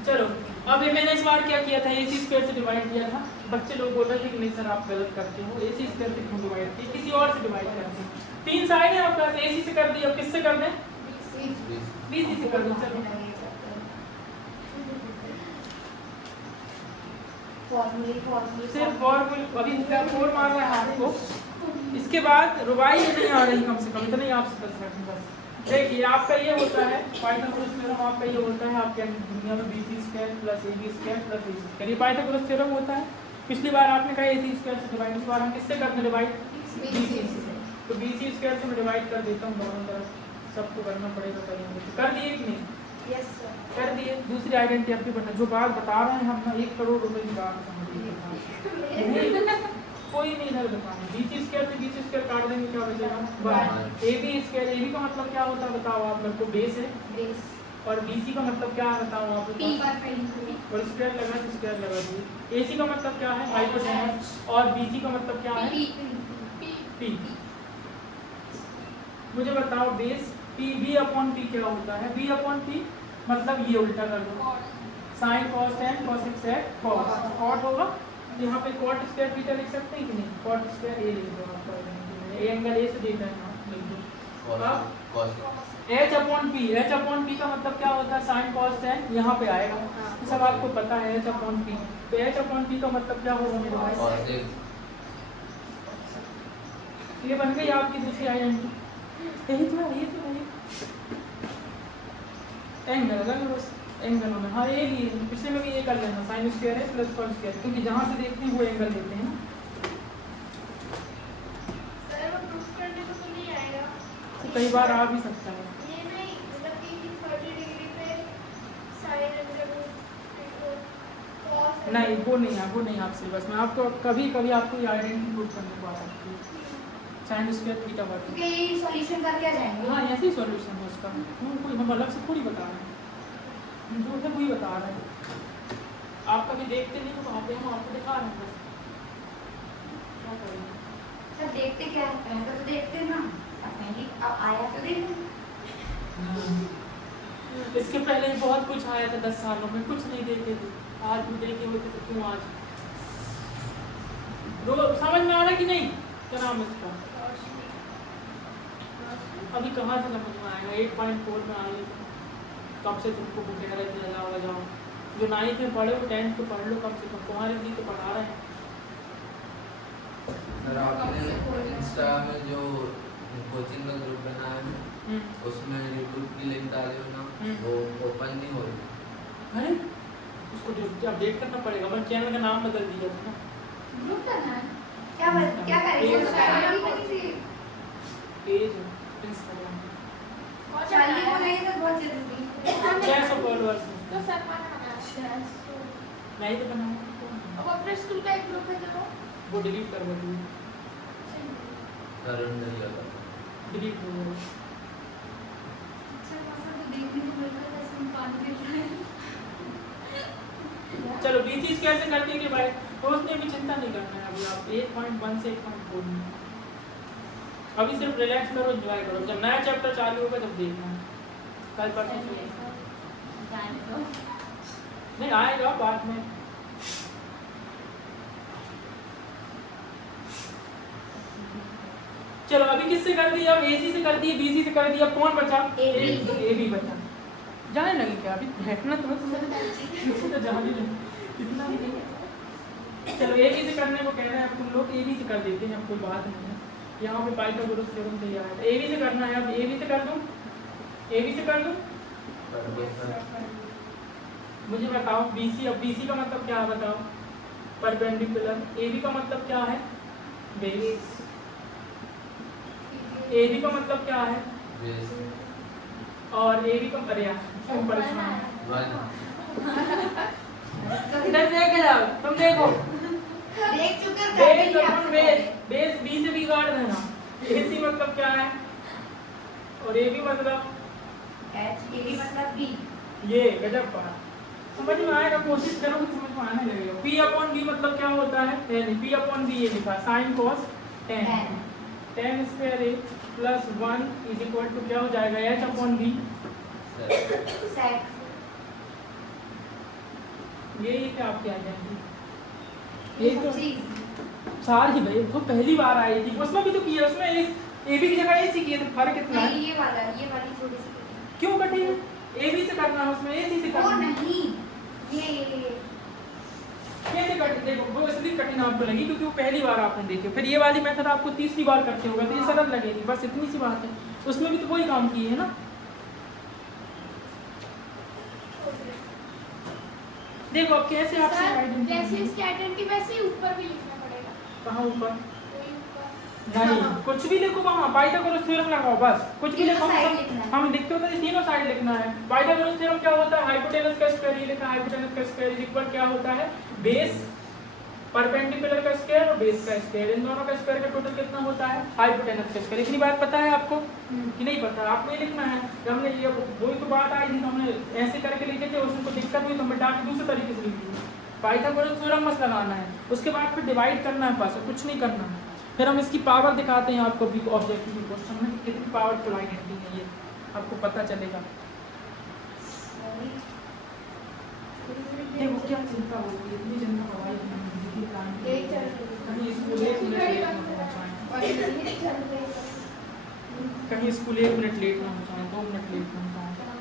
चलो अब ये मैंने इस बार क्या किया था, AC स्क्वायर से डिवाइड किया था। बच्चे लोग बोल रहे थे कि नहीं सर आप गलत करते हो, AC स्क्वायर से क्यों डिवाइड किया, किसी और से डिवाइड करते हैं। 3 साइड है आपका, AC से कर दिया, अब किससे कर दें, BC से कर दें। चलो सिर्फ फॉर्मूले अभी इनका 4 मार रहा है आपको, इसके बाद रुबाई नहीं आ रही कम से कम, इतना ही आपसे कर सकते हैं बस। देखिए आपका ये होता है पाइथागोरस थ्योरम, आपका ये होता है आपके दुनिया में BC square plus AB square plus AC square, ये पाइथागोरस थ्योरम होता है। पिछली बार आपने कहा AC स्क्वायर से डिवाइड, इस बार हम किससे करते हैं डिवाइड, BC से। तो BC स्क्वायर से मैं डिवाइड कर देता हूँ दोनों तरफ, सबको करना पड़ेगा, करेंगे तो कर दिए कि नहीं, यस सर कर दिए। दूसरी आइडेंटिटी आपकी बता, जो बात बता रहे हैं हम ना 1 करोड़ रुपए की बात समझिए, कोई नहीं इधर बताना। BC स्क्वायर से BC स्क्वायर काट देंगे, क्या बचेगा, AB स्क्वायर, AB का मतलब क्या होता है बताओ आप मेरे को, बेस है, बेस और BC का मतलब क्या है बताओ आप P लोग, बार पेंट और स्क्वायर लगा तो स्क्वायर लगा दिए। AC का मतलब क्या है हाइपोटेनस, और BC का मतलब क्या है P। मुझे बताओ बेस B/P क्या होता है, B/P मतलब ये उल्टा कर दो, sine cos tan cosec sec cos, cot होगा यहाँ पे कॉट स्क्वायर थीटा लिख सकते हैं कि नहीं, कॉट स्क्वायर A लिख दो आपका, ए एंगल A से देता है ना, लिख दो। H/P, H/P का मतलब क्या होता है, साइन कॉस टेन यहाँ पे आएगा, ये सब आपको पता है H/P। तो H/P का मतलब क्या होगा मेरे भाई, ये बन गई आपकी दूसरी आइडेंटिटी। यही तो है, ये तो है एंगल अलग बस एंगल होना, हाँ ये लिए पिछले में भी ये कर लेना, साइन स्क्वायर है प्लस कॉस स्क्वायर, क्योंकि जहाँ से देखते हैं वो एंगल लेते हैं ना। सर वो प्रूफ करने को तो नहीं आएगा, तो कई बार आ भी सकता है। ये नहीं मतलब कि 30 डिग्री पे साइन कॉस नहीं वो नहीं है, वो नहीं आप सिलेबस में, आपको कभी कभी आपको ये आइडेंटिटी प्रूव करने को आ सकती है, साइन स्क्वायर थीटा वर्ग। क्योंकि ये सॉल्यूशन करके आ जाएंगे। हाँ ऐसे ही सॉल्यूशन है उसका, कोई हम अलग से थोड़ी बता रहे हैं, जो है वही बता रहे हैं। आप कभी देखते नहीं तो वहाँ पे हम आपको दिखा रहे हैं बस, क्या करेंगे। सर देखते क्या है, पहले तो देखते ना, अब पहले अब आया तो देखो। इसके पहले बहुत कुछ आया था 10 सालों में, कुछ नहीं देखे थे, आज भी देखे होते तो क्यों आज समझ में आ रहा कि नहीं, क्या नाम है इसका, अभी कहाँ से समझ में आएगा, 8.4 में आए कब से तुमको बुक वगैरह जाओ, जो 9th में पढ़े वो 10th तो पढ़ लो कम से कम, तुम्हारे लिए तो पढ़ा रहे हैं। सर आपने इंस्टा में जो कोचिंग का ग्रुप बनाया है उसमें यूट्यूब की लिंक डाली हो ना, वो ओपन नहीं हो रही। अरे उसको अपडेट करना पड़ेगा, मैं चैनल का नाम बदल दिया था ना, ग्रुप करना है क्या करेंगे, पेज इंस्टाग्राम और चाहिए वो नहीं तो बहुत जरूरी है। 600 फॉलोअर्स तो सर बनाना नहीं तो बनाऊंगा, अब अपने स्कूल का एक ग्रुप है चलो वो डिलीट कर दूँ, करंट नहीं लगा। डिलीट हो गया। अच्छा खासा तो देखने को मिल रहा है, जैसे हम पानी गिर रहा है। चलो BC स्क्वायर से करते हैं भाई, तो उसमें भी चिंता नहीं करना है अभी, आप 8.1 से 8.4 में अभी सिर्फ रिलैक्स करो, एंजॉय करो, जब नया चैप्टर चालू होगा जब देखना है, कल परसों जाने दो। नहीं आएगा बाद में। चलो अभी किससे कर दिया, अब एसी से कर दिया, बीसी से कर दिया, कौन बचा? ए बी बचा। जाने लगे क्या अभी बैठना तुम्हें तो जाने लगे इतना भी नहीं। चलो ए बी से करने को कह रहे हैं, अब तुम लोग ए बी से कर देते हैं, अब कोई बात नहीं है। यहाँ पे पाइथागोरस थ्योरम तैयार है, ए बी से करना है। अब ए बी से कर दूं, ए बी से कर दूं, मुझे बताओ बीसी। अब बीसी का मतलब क्या है बताओ? परपेंडिकुलर। ए बी का मतलब क्या है? बेस। ए बी का मतलब क्या है? और ए बी का क्यों परेशान इधर देख जाओ, तुम देखो देख चुके बेस अपन बेस बी से भी काट देना। ए सी मतलब क्या है और ए बी मतलब एच, ए बी मतलब बी। ये गजब पढ़ा, समझ में आएगा, कोशिश करो कि समझ में आने लगेगा। P अपॉन बी मतलब क्या होता है? P अपॉन बी ये लिखा sine cos tan, tan square A plus 1 is equal to क्या हो जाएगा? H upon B. सेक। ये क्या आपकी आ जाएगी? ये तो सारी भाई वो पहली बार आई थी, उसमें भी तो किया, उसमें ए बी की जगह ए सी किए थे, फर्क कितना है? ये वाली थोड़ी सी क्यों कठिन है? ए बी से करना है, उसमें ए सी से वो करना है। नहीं, ये कैसे कठिन? देखो वो इसलिए कठिन आपको लगी क्योंकि वो पहली बार आपने देखी, फिर ये वाली मेथड आपको तीसरी बार करते होगा तो ये सरल लगेगी, बस इतनी सी बात है। उसमें भी तो वही काम किए है ना। देखो अब कैसे आपसे आइडेंटिटी जैसे इसकी आइडेंटिटी वैसे ही ऊपर भी लिखना पड़ेगा। कहाँ ऊपर? कोई ऊपर नहीं कुछ भी लिखो, वहाँ पाइथागोरस थ्योरम लगाओ, बस कुछ भी लिखो। तीनों साइड लिखना है। हम लिखते होते हैं तीनों साइड लिखना है। पाइथागोरस थ्योरम क्या होता है? हाइपोटेनस का स्क्वायर, ये लिखा हाइपोटेनस का स्क्वायर इज इक्वल क्या होता है? बेस परपेंडिकुलर का स्क्वायर और बेस का स्क्वायर, इन दोनों का स्क्वायर का टोटल कितना होता है? हाइपोटेनस का स्क्वायर। इतनी बात पता है आपको कि नहीं पता? आपको ये लिखना है। हमने ये वही तो बात आई थी, हमने ऐसे करके लिखे थे, उसमें कोई दिक्कत हुई तो हम डाल के दूसरे तरीके से लिख दिए। पाइथागोरस थ्योरम बस लगाना है, उसके बाद फिर डिवाइड करना है, बस कुछ नहीं करना है। फिर हम इसकी पावर दिखाते हैं आपको भी ऑब्जेक्टिव क्वेश्चन में कितनी पावरफुल आइडेंटिटी है, ये आपको पता चलेगा। देखो क्या चिंता होती है, इतनी चिंता हवाई कहीं स्कूल 1 मिनट लेट ना पहुंचाएं, कहीं स्कूल 1 मिनट लेट ना पहुंचाएं, 2 मिनट लेट ना पहुंचाएं।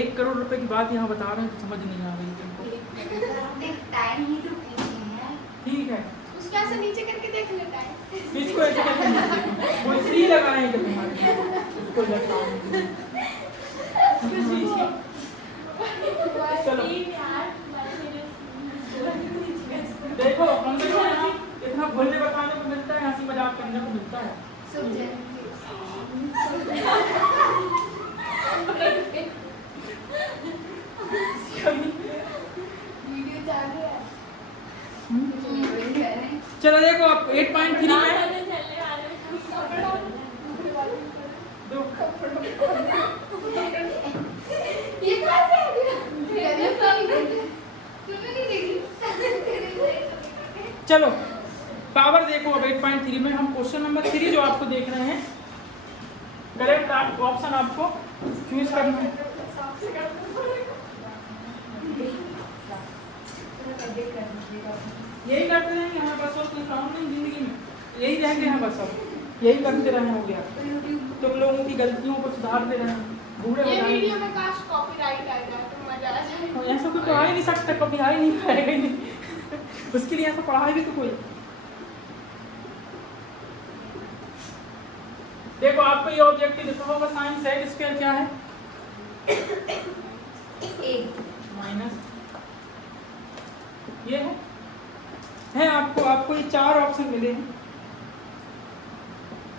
1 करोड़ रुपए की बात यहाँ बता रहे हैं तो समझ नहीं आ रही तुमको। टाइम ही तो पूछे हैं। ठीक है, उसको ऐसे नीचे करके देख लेता है। इसको ऐसे करके वो इसलिए लगाएंगे तुम्हारे उसको लगाएंगे। चलो देखो हम देखो यहाँ इतना भोलने बताने को मिलता है, हंसी मजाक करने को मिलता है। वीडियो चालू है। चलो देखो अब 8.3 में दो ये कहाँ से आ गया? तुम्हें नहीं देखी? चलो पावर देखो अब 8.3 में हम क्वेश्चन नंबर 3 जो आपको देख रहे हैं, करेक्ट ऑप्शन आपको चूज करना है। यही करते रहेंगे हमारे पास और कोई काम नहीं जिंदगी में, यही रहेंगे हम बस, अब यही करते रहे हो गया। तुम लोगों की गलतियों को सुधारते रहे, बूढ़े हो ये जाएंगे। वीडियो में काश कॉपीराइट आ जाए तो मजा आ जाए। ऐसा कोई पढ़ा ही नहीं सकता, कभी आ ही नहीं पाएगा ही नहीं उसके लिए ऐसा पढ़ा भी तो कोई। देखो आपको ये ऑब्जेक्टिव लिखा होगा, साइन सेक स्क्वायर क्या है? माइनस ये है आपको ये 4 ऑप्शन मिले हैं।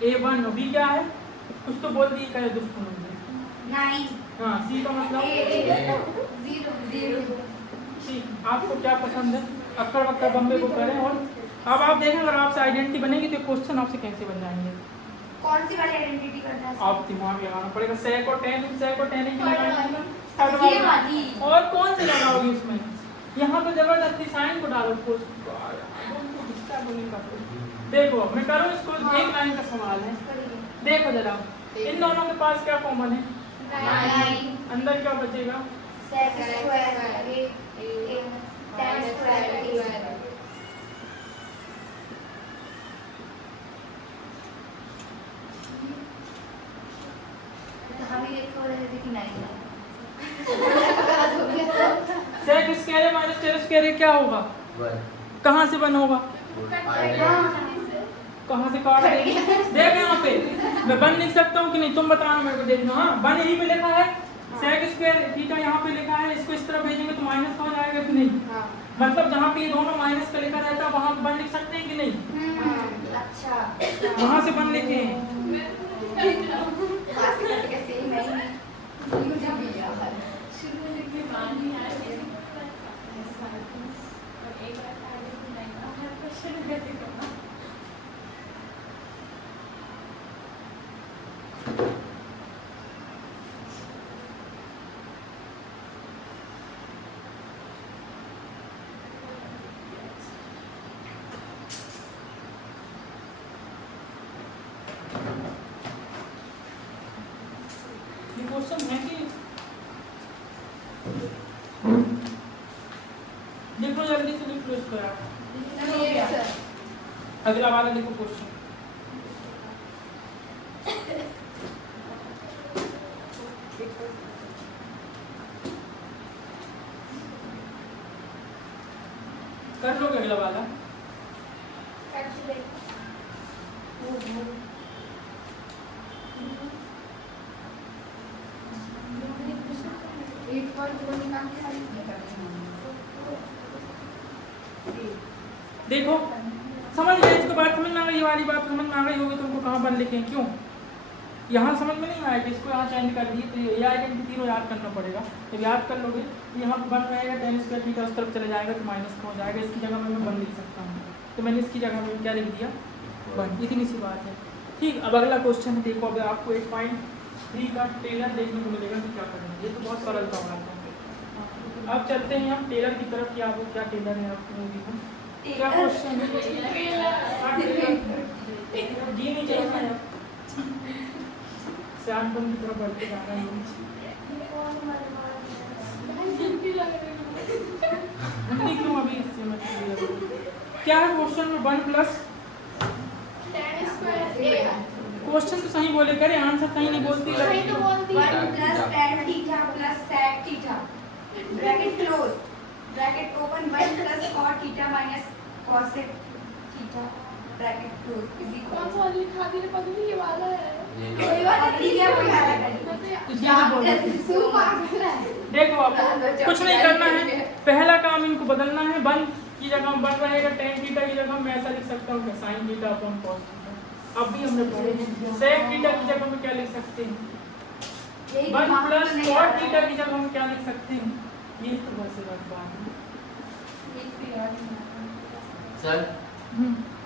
A1 और B क्या है? कुछ तो बोल दिए कहे दुष्ट होंगे। 9 हाँ C का मतलब 0 ठीक। आपको क्या पसंद है? अक्कर वक्कर बम्बे को करें। और अब आप देखें अगर आपसे आइडेंटिटी बनेगी तो क्वेश्चन आपसे कैसे बन जाएंगे। कौन सी वाली आइडेंटिटी करना है? आप दिमाग लगाना पड़ेगा। सेक और tan की लगाएंगे। ये वाली। और कौन से लगाओगे उसमें? यहाँ तो जबरदस्ती साइन को डालो, क्या बोलेंगे आपको? देखो मैं करूँ इसको, एक लाइन का सवाल है। देखो जरा, इन दोनों के पास क्या कॉमन है? 9 अंदर क्या बचेगा? sec square tan square हमें देखो कि नहीं sec square minus tan square क्या होगा? कहाँ से बन होगा? कहाँ से काट देंगे? देख यहाँ पे मैं बन लिख सकता हूँ कि नहीं, तुम बताना मेरे को। देखना, हाँ बन यहीं पे लिखा है, सेक स्क्वायर थीटा यहाँ पे लिखा है, इसको इस तरफ भेजेंगे तो माइनस हो जाएगा कि नहीं? मतलब जहाँ पे ये दोनों माइनस का लिखा रहता है वहाँ बन लिख सकते हैं कि नहीं? अच्छा वहाँ से बन लिखे हैं। कैसे ही नहीं मुझे भी याद है शुरू में लिखने मान नहीं आया लेकिन और एक बार आगे भी नहीं ना हर क्वेश्चन कैसे करना। ये क्वेश्चन है कि देखो जल्दी से लिख लो इसको यार। अगला वाला लिखो क्वेश्चन। कर लोगे अगला वाला? एक बार दो निकाल के सारी देखो समझ गए इसको, बात समझ में आ गई, ये वाली बात समझ में आ गई होगी तुमको। कहाँ बन लिखे हैं, क्यों यहाँ समझ में नहीं आया कि इसको यहाँ चेंज कर दिए, तो ये आइडेंटिटी तीनों याद करना पड़ेगा। जब याद कर लोगे यहाँ पर बन रहेगा tan स्क्वायर थीटा उस तरफ चले जाएगा तो माइनस हो जाएगा। इसकी जगह में मैं बन लिख सकता हूँ, तो मैंने इसकी जगह में क्या लिख दिया? बन। इतनी सी बात है। ठीक, अब अगला क्वेश्चन है। देखो अगर आपको 8.3 का टेलर देखने को मिलेगा तो क्या करेंगे? ये तो बहुत सरल सवाल है। अब चलते हैं हम टेलर की तरफ कि आपको क्या टेलर है आपको मूवी में क्या क्वेश्चन है? जी नहीं चाहिए श्याम बन की तरफ बढ़ते जा रहा है। ठंडी क्यों अभी इससे मत क्या है क्वेश्चन में? 1 प्लस क्वेश्चन तो सही बोले करे, आंसर सही नहीं बोलती। 1 plus tan theta plus sec theta bracket close bracket open 1 plus cot theta minus cosec theta bracket close is equal कौन सा वाली लिखा दी रे पगली? ये वाला है। कोई बात नहीं है, कोई वाला करेंगे। देखो आप कुछ नहीं करना है, पहला काम इनको बदलना है। 1 की जगह बन रहेगा tan थीटा की जगह मैं ऐसा लिख सकता हूँ sin theta upon cos theta. अब भी हमने पढ़े sec थीटा की जगह में क्या लिख सकते हैं? 1 प्लस cot थीटा की जगह में क्या लिख सकते हैं? ये तो बस एक बात है। सर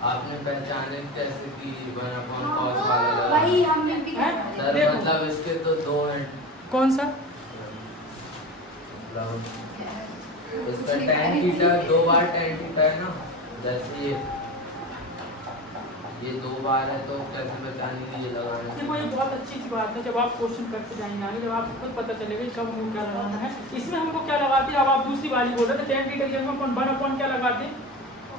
आपने पहचाने कैसे कि 1 अपॉन cos वाला? वही हमने भी हैं? सर देखो। मतलब इसके तो 2 हैं। कौन सा? उसका tan थीटा 2 बार tan थीटा है ना, जैसे ये 2 बार है तो कैसे पहचाने की ये लगाना? देखो ये बहुत अच्छी सी बात है। जब आप क्वेश्चन करते जाएंगे आगे, जब आपको खुद पता चलेगा कि कब हमको क्या लगाना है। इसमें हमको क्या लगाते हैं? अब आप दूसरी वाली बोल रहे थे tan थीटा की जगह अपन 1 अपॉन क्या लगाते हैं?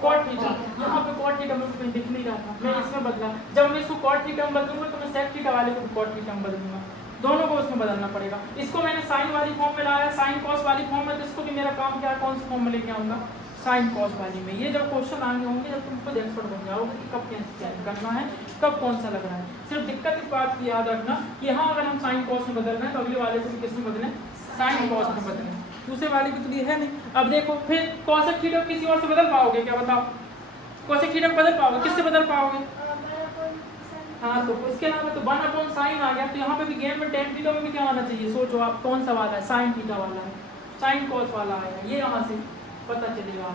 cot theta. यहाँ पे cot थीटा में कहीं दिख नहीं रहा था, मैं इसमें बदला। जब मैं इसको cot थीटा में बदलूंगा तो मैं sec थीटा वाले को cot थीटा में बदलूंगा। दोनों को उसमें बदलना पड़ेगा। इसको मैंने sin वाली फॉर्म में लाया, sin cos वाली फॉर्म में, तो इसको भी मेरा काम क्या है? कौन सी फॉर्म में लेके आऊँगा? sin cos वाली में। ये जब क्वेश्चन आगे होंगे जब तुम खुद एक्सपर्ट बन जाओगे कि कब कैसे करना है, कब कौन सा लग रहा है। सिर्फ दिक्कत इस बात की याद रखना कि यहाँ अगर हम sin cos में बदल रहे हैं तो अगले वाले को भी किस में बदलें? sin cos में बदलें। दूसरे वाले की तो ये है नहीं। अब देखो फिर cosec थीटा किसी और से बदल पाओगे क्या? बताओ, cosec थीटा बदल पाओगे? किससे बदल पाओगे? हाँ, तो उसके अलावा तो 1 अपॉन साइन आ गया। तो यहाँ पे भी गेम में tan थीटा में भी क्या आना चाहिए? सोचो आप कौन सा वाला है? sin थीटा वाला है, sin cos वाला आएगा। ये यहाँ से पता चलेगा।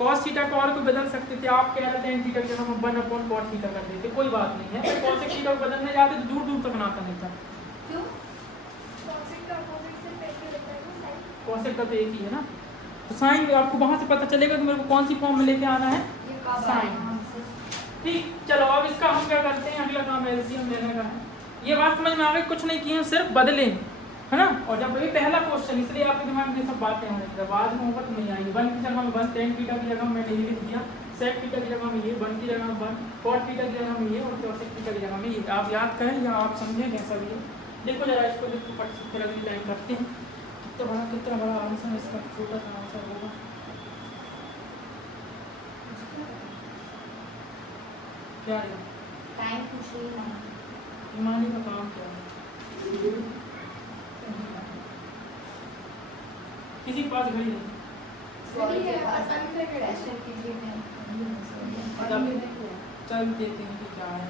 cos थीटा को और को बदल सकते थे आप, कह रहे tan थीटा के हम 1 अपॉन cot थीटा कर देते, कोई बात नहीं है। फिर cosec थीटा को बदलने जाते तो दूर दूर तक नाता नहीं था। क्यों? cosec का तो एक ही है ना। तो साइन आपको वहाँ से पता चलेगा कि मेरे को कौन सी फॉर्म में लेके आना है। कब Sin. आएगा हमसे? ठीक, चलो अब इसका हम क्या करते हैं, अगला काम एलसीएम लेने का है। ये बात समझ में आ गई, कुछ नहीं किए सिर्फ बदले, है ना। और जब ये पहला क्वेश्चन, इसलिए आपके दिमाग में ये सब बातें होंगी, बाद में होगा तो नहीं आएंगी। 1 की जगह में 1, tan थीटा की जगह में मैंने ये लिख दिया, sec थीटा की जगह में ये, 1 की जगह में 1, cot थीटा की जगह में ये और cosec थीटा की जगह में ये। आप याद करें या आप समझें जैसा भी है। देखो जरा इसको देखो, पट से फिर अगली टाइम करते हैं। कितना बड़ा आंसर इसका, छोटा सा आंसर होगा। क्या है टाइम पूछ रही ना। ईमानी का काम क्या है? किसी के पास घड़ी नहीं। सही है, आसान से क्वेश्चन कीजिए मैं। चल देते हैं कि क्या है।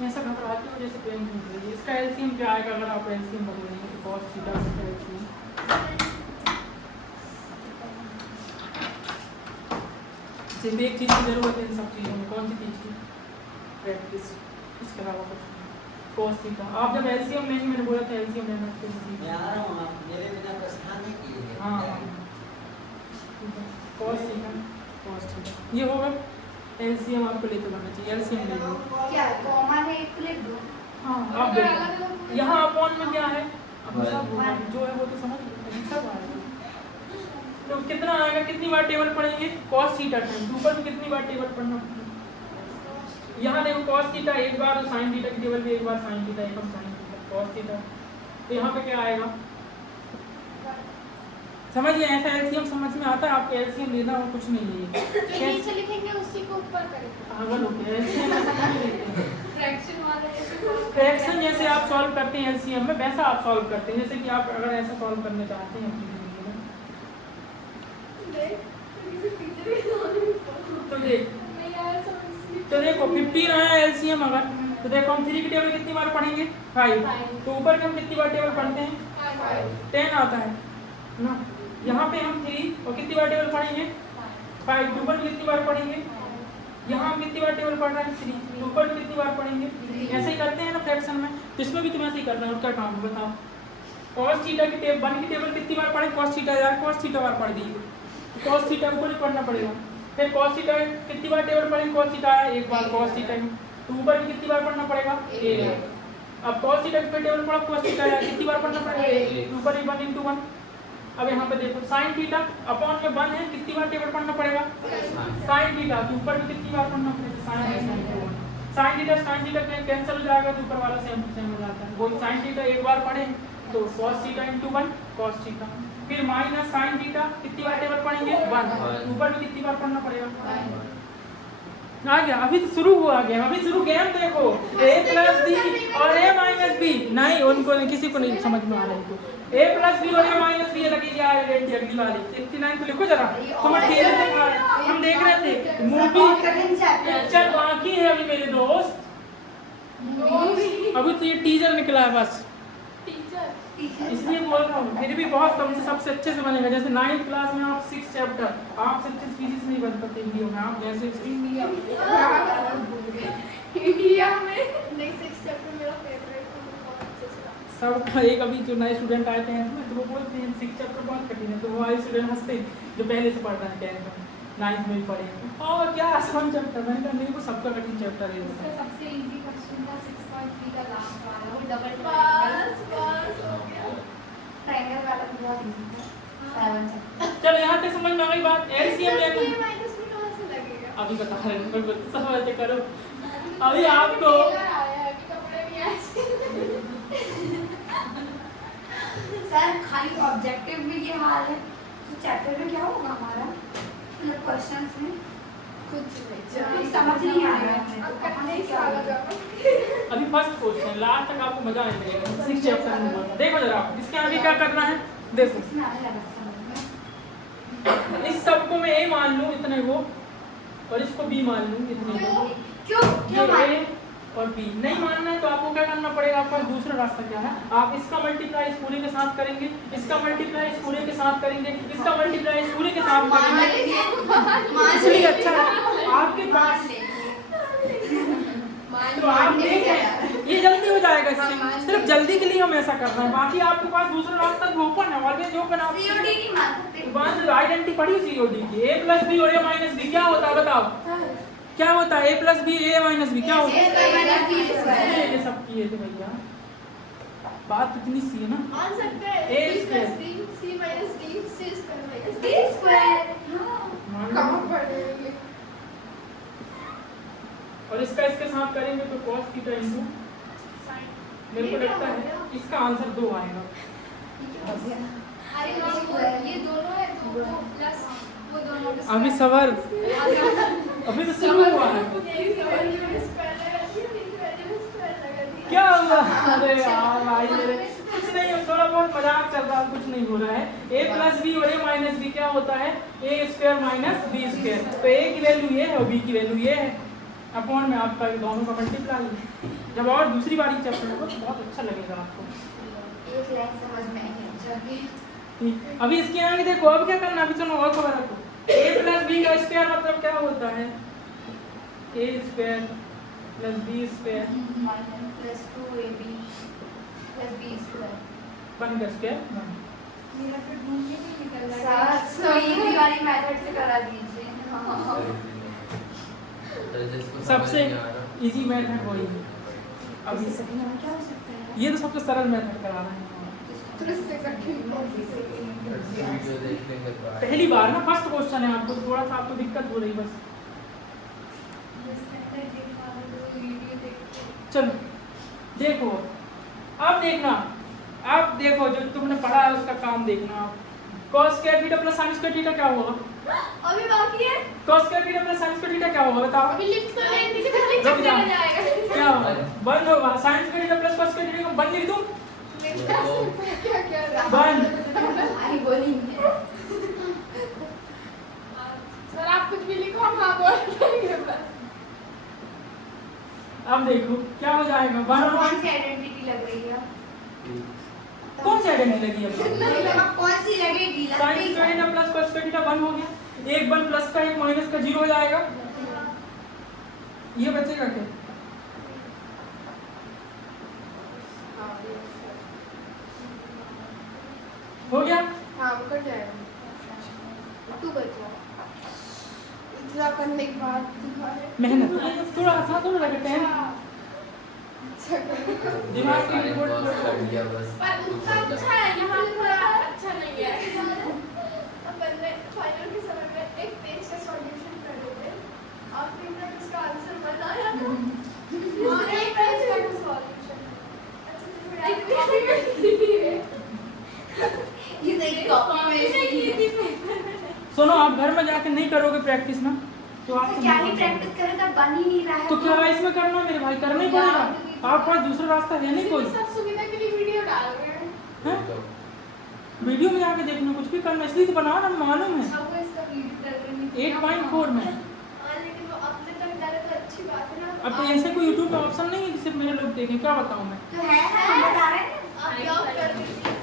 ऐसा घबराती हो जैसे पेन घूम रही है। इसका एलसीएम क्या आएगा अगर आप एलसीएम बदलेंगे तो cos थीटा इसका एलसीएम। सिर्फ एक चीज़ की जरूरत है इन सब चीज़ों में, कौन सी चीज़ की? प्रैक्टिस, इसके अलावा कुछ नहीं। cos थीटा आप जब एलसीएम लेंगे, मैंने बोला था एलसीएम लेना मैं आ रहा हूँ, आप मेरे बिना प्रस्थान नहीं किए। हाँ cos थीटा, cos थीटा ये होगा। एलसीएम आपको लेके बनना चाहिए, एलसीएम ले लो। क्या कॉमन है, एक लिख दो। हाँ आप देखो यहाँ अपॉन में क्या है, अब सब जो है वो तो समझ लीजिए, सब आएगा। तो कितना आएगा, कितनी बार टेबल पढ़ेंगे? cos थीटा टाइम ऊपर में कितनी बार टेबल पढ़ना पड़ेगा? यहाँ देखो cos थीटा एक बार और sin थीटा की टेबल भी एक बार, sin थीटा एक और sin थीटा cos थीटा। तो यहाँ पे क्या आएगा, समझिए ऐसा एलसीएम समझ में आता है। आपको एलसीएम लेना हो कुछ नहीं है, जो नीचे लिखेंगे उसी को ऊपर करेंगे। पागल हो गया। एलसीएम फ्रैक्शन वाला ऐसे फ्रैक्शन जैसे आप सॉल्व करते हैं एलसीएम में, वैसा आप सॉल्व करते हैं। जैसे कि आप अगर ऐसा सॉल्व करने चाहते हैं अपनी जिंदगी में, तो देख नहीं यार समझ तो देखो 15 आया एलसीएम अगर, तो देखो हम 3 की टेबल कितनी बार पढ़ेंगे? 5। तो ऊपर के हम कितनी बार टेबल पढ़ते हैं? 10 आता है ना। यहाँ पे हम 3 और कितनी बार टेबल पढ़ेंगे? 5। ऊपर कितनी बार पढ़ेंगे? यहाँ हम कितनी बार टेबल पढ़ रहे हैं? 3। ऊपर कितनी बार पढ़ेंगे? ऐसे ही करते हैं ना फ्रैक्शन में, तो इसमें भी तुम्हें ऐसे ही करना है। उसका काम बताओ, cos थीटा की टेबल 1 की टेबल कितनी बार पढ़े? cos थीटा यार, cos थीटा बार पढ़ दी, cos थीटा ऊपर ही पढ़ना पड़ेगा। फिर cos थीटा कितनी बार टेबल पढ़ेंगे? cos थीटा आया एक बार, cos थीटा तो ऊपर भी कितनी बार पढ़ना पड़ेगा? 1। अब cos थीटा की टेबल पढ़ा, cos थीटा आया कितनी बार पढ़ना पड़ेगा? 1। ऊपर ही 1 × 1। अब यहाँ पे देखो sin थीटा अपॉन में 1 है, कितनी बार टेबल पढ़ना पड़ेगा? sin थीटा तो ऊपर भी कितनी बार पढ़ना पड़ेगा? sin थीटा कैंसिल हो जाएगा तो ऊपर वाला सेम टू सेम हो जाता है। वो sin थीटा एक बार पढ़े तो cos थीटा × 1 cos थीटा। फिर माइनस sin थीटा कितनी बार टेबल पढ़ेंगे? 1। ऊपर भी कितनी बार पढ़ना पड़ेगा? आ गया, अभी तो शुरू हुआ गया, अभी शुरू गेम देखो। a + b और a - b नहीं, उनको किसी को नहीं समझ में आ रहा है। तो a + b और a - b लगेगी अगली वाली 69 को लिखो जरा। तुम ठेले से हम देख रहे थे मूवी, पिक्चर बाकी है अभी मेरे दोस्त, अभी तो ये टीजर निकला है बस, इसलिए बोल रहा हूँ। फिर भी बहुत तुमसे सबसे अच्छे से बनेगा। जैसे 9th क्लास में आप 6 चैप्टर, आप 6 फिजिक्स नहीं बन पाते हिंदी में। आप जैसे इंडिया में नहीं 6 चैप्टर मेरा फेवरेट है, बहुत अच्छे से सबका एक अभी जो नए स्टूडेंट आए थे तो वो बोलते हैं 6 चैप्टर बहुत कठिन है, तो वो वाले स्टूडेंट हंसते हैं जो पहले से पढ़ रहे हैं 10th में 9th में भी पढ़े। और क्या आसान चैप्टर, मैंने कहा नहीं वो सबका कठिन चैप्टर है। उसका सबसे इजी क्वेश्चन था 6.3 का लास्ट वाला, वो डबल बस बस हो गया। ट्रायंगल वाला बहुत इजी था। 7 चैप्टर। चलो यहाँ तक समझ में आ गई बात। एलसीएम लेना माइनस में कहाँ से लगेगा? अभी बता रहे हैं, समझ करो अभी आपको। आया है कि कपड़े नहीं आए। सर खाली ऑब्जेक्टिव में ये हाल है तो चैप्टर में क्या होगा हमारा, मतलब क्वेश्चंस में कुछ अभी समझ नहीं आ रहा है। अब कितने साल लगा? अभी फर्स्ट क्वेश्चन लास्ट तक आपको मजा आएगा 6 चैप्टर में। देखो जरा इसके आगे क्या करना है, देखो इसमें आने लगा समझ में। इस सबको मैं A मान लूं इतने को, और इसको B मान लूं इतने को। क्यों क्यों ये मारे? और बी। नहीं मानना है तो आपको क्या करना पड़ेगा, आपका दूसरा रास्ता क्या है, आप इसका मल्टीप्लाई इस पूरे के साथ करेंगे, इसका मल्टीप्लाई इस पूरे के साथ करेंगे, इसका मल्टीप्लाई इस पूरे के साथ करेंगे। इसलिए अच्छा है आपके पास, तो आप देखें ये जल्दी हो जाएगा इससे, सिर्फ जल्दी के लिए हम ऐसा कर रहे हैं, बाकी आपके पास दूसरा रास्ता ओपन है, ऑलवेज ओपन। आप सीओडी नहीं मान सकते। बात आइडेंटिटी पढ़ी सीओडी की, a प्लस बी और a माइनस बी क्या होता है बताओ, क्या होता है a plus B a minus B क्या होता है, ये सब किए थे भैया, बात इतनी सी है ना। मान सकते हैं A C square। plus D, C minus D, C square minus D D। Square कहाँ पढ़ेंगे? और इसका इसके साथ करेंगे तो cos थीटा इनटू, मेरे को लगता है इसका आंसर 2 आएगा। अरे वाह, ये दोनों है तो वो प्लस वो दोनों के अभी साथ। सवर अभी तो शुरू हुआ है, एक square लगा दिया, एक square लगा दिया। क्या हुआ, अरे यार भाई मेरे कुछ नहीं, थोड़ा बहुत मजाक चल रहा है, कुछ नहीं हो रहा है। a प्लस बी और a माइनस बी क्या होता है, a square minus B square, तो a की वैल्यू ये है और b की वैल्यू ये है, अपॉन में आपका दोनों का मल्टीप्लाई। जब और दूसरी बारी चैप्टर होगा तो बहुत अच्छा लगेगा आपको। एक लाइन समझ में आई ठीक, अभी इसके आगे देखो, अब क्या करना, अभी सुनो और खबर रखो, a प्लस बी का स्क्वायर मतलब क्या होता है, a square plus B square plus 2ab plus b square. 1 का स्क्वायर 1। मेरा फिर ढूंढने भी निकल रहा है। सर तो इजी वाली मेथड से करा दीजिए। सबसे इजी मेथड वही है। अभी इससे सही नाम क्या हो सकता है? ये तो सबसे सरल मेथड करा रहे हैं, तो इससे कठिन वीडियो देख लेंगे तो आएगा। पहली बार ना, फर्स्ट क्वेश्चन है, आपको थोड़ा सा आपको दिक्कत हो रही बस। चलो देखो, अब देखना, अब देखो जो तुमने पढ़ा है उसका काम देखना। cos square theta plus sin square theta क्या होगा, अभी बाकी है, cos square theta plus sin square theta क्या होगा बताओ, अभी लिख तो लेंगे कि पहले रुक चक्कर जा। में जाएगा। क्या होगा, 1 होगा, sin square theta plus cos square theta को 1 लिख दूं, क्या क्या रहा? 1। आई बोलेंगे सर आप कुछ भी लिखो, हम हाँ बोल देंगे बस। अब देखो क्या हो जाएगा, 1 और कौन 1 सी आइडेंटिटी लग रही है? कौन सी आइडेंटिटी लगी है, अब कौन सी लगेगी? sin लगती square theta plus cos square theta 1 हो गया, एक 1 प्लस का एक माइनस का 0 हो जाएगा, ये बचेगा क्या, हो गया। हाँ वो कट जाएगा। तू बचो। इतना करने के बाद तुम्हारे मेहनत थोड़ा आसान थोड़ा लगता है, अच्छा करो। दिमाग की सारे रिपोर्ट course कर लिया बस। पर उतना अच्छा है, यहाँ थोड़ा अच्छा नहीं है। अपन ने फाइनल के समय में एक पेज का सॉल्यूशन कर देते, आखिर में उसका आंसर बनाया और एक पेज का सॉल्यूशन। ये सही कॉपी में सुनो, आप घर में जाके नहीं करोगे प्रैक्टिस ना तो आप क्या ही प्रैक्टिस करें तब बन ही नहीं रहा है। तो क्या इसमें करना मेरे भाई, करना ही पड़ेगा, आपके पास दूसरा रास्ता है नहीं कोई, सब सुविधा के लिए वीडियो डाल रहे हैं। हैं? वीडियो में जाके देखना, कुछ भी करना, इसलिए तो बना रहा मालूम है। अब वो इसका वीडियो डाल रहे हैं। 8.4 में हाँ लेकिन वो अपने तक डाले तो अच्छी बात है ना। अब तो ऐसे कोई यूट्यूब में ऑप्शन नहीं है जिससे मेरे लोग देखें, क्या बताऊं मैं, तो है ना, हम बता रहे हैं ना। आप ब्लॉग कर दीजिए।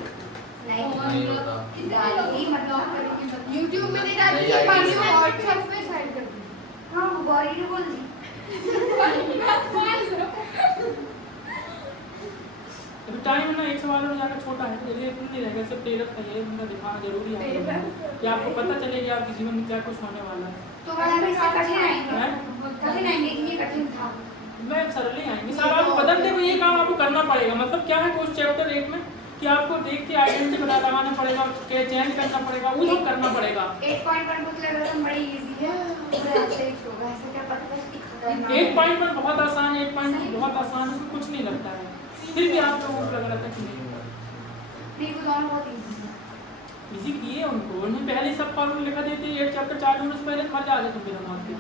नहीं होता। गाली मतलब करेंगे। YouTube में नहीं नहीं डालिए, आएगी। बाद में WhatsApp पे सेंड कर दीजिए। हाँ वो गौरी ने बोल दी। अभी टाइम ना एक सवाल में जाकर छोटा है, ये नहीं रहेगा, सिर्फ प्रेरक है, ये मुझे दिखाना जरूरी है कि आपको पता चले कि आपके जीवन में क्या कुछ होने वाला है। तो मतलब इससे कठिन आएंगे, हैं? कठिन आएंगे कि ये कठिन था। मैं सरल ही आएंगे, सब आपको बदलते हुए ये काम आपको करना पड़ेगा। मतलब क्या है कुछ चैप्टर 1 में कि आपको देख के आइडेंटिटी पता लगाना पड़ेगा, क्या चेंज करना पड़ेगा, वो सब करना पड़ेगा। 8.1 बुक लग रहा था बड़ी इजी है, पूरा सही होगा, ऐसा क्या पता था कि खतरनाक। 8.1 बहुत आसान है, 8.2 बहुत आसान है, उसमें कुछ नहीं लगता है, फिर भी आप लोगों को लग रहा था कि नहीं नहीं वो दोनों बहुत इजी है। इसी किए उनको, उन्हें पहले सब फॉर्मूला लिखा देते, 8 चैप्टर चालू होने से पहले मर जाते तुम मेरा मार के,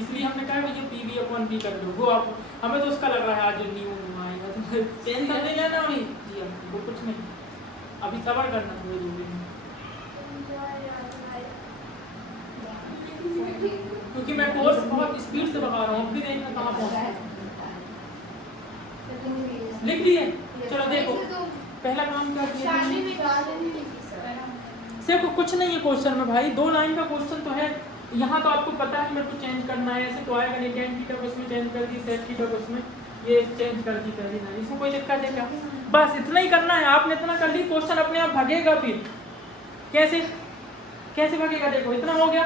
इसलिए हमने कहा ये PV/P कर दो। वो आप हमें तो उसका लग रहा है आज न्यू आएगा तो टेंशन नहीं लेना भाई जी, वो कुछ नहीं, अभी सबर करना है जरूरी है, क्योंकि मैं कोर्स बहुत स्पीड से बढ़ा रहा हूँ, अब भी देखना कहाँ पहुँचा है। लिख दिए? चलो देखो पहला काम क्या किया शादी तुमने? में गाने नहीं लिखी सर। देखो कुछ नहीं है क्वेश्चन में भाई, 2 लाइन का क्वेश्चन तो है। यहाँ तो आपको पता है मेरे को चेंज करना है, ऐसे तो आएगा नहीं। टेन थीटा को इसमें चेंज कर दी, सेट थीटा को इसमें ये चेंज कर दी पहली लाइन, इसमें कोई दिक्कत है क्या? बस इतना ही करना है, आपने इतना कर ली, क्वेश्चन अपने आप भागेगा। फिर कैसे कैसे भागेगा? देखो इतना हो गया,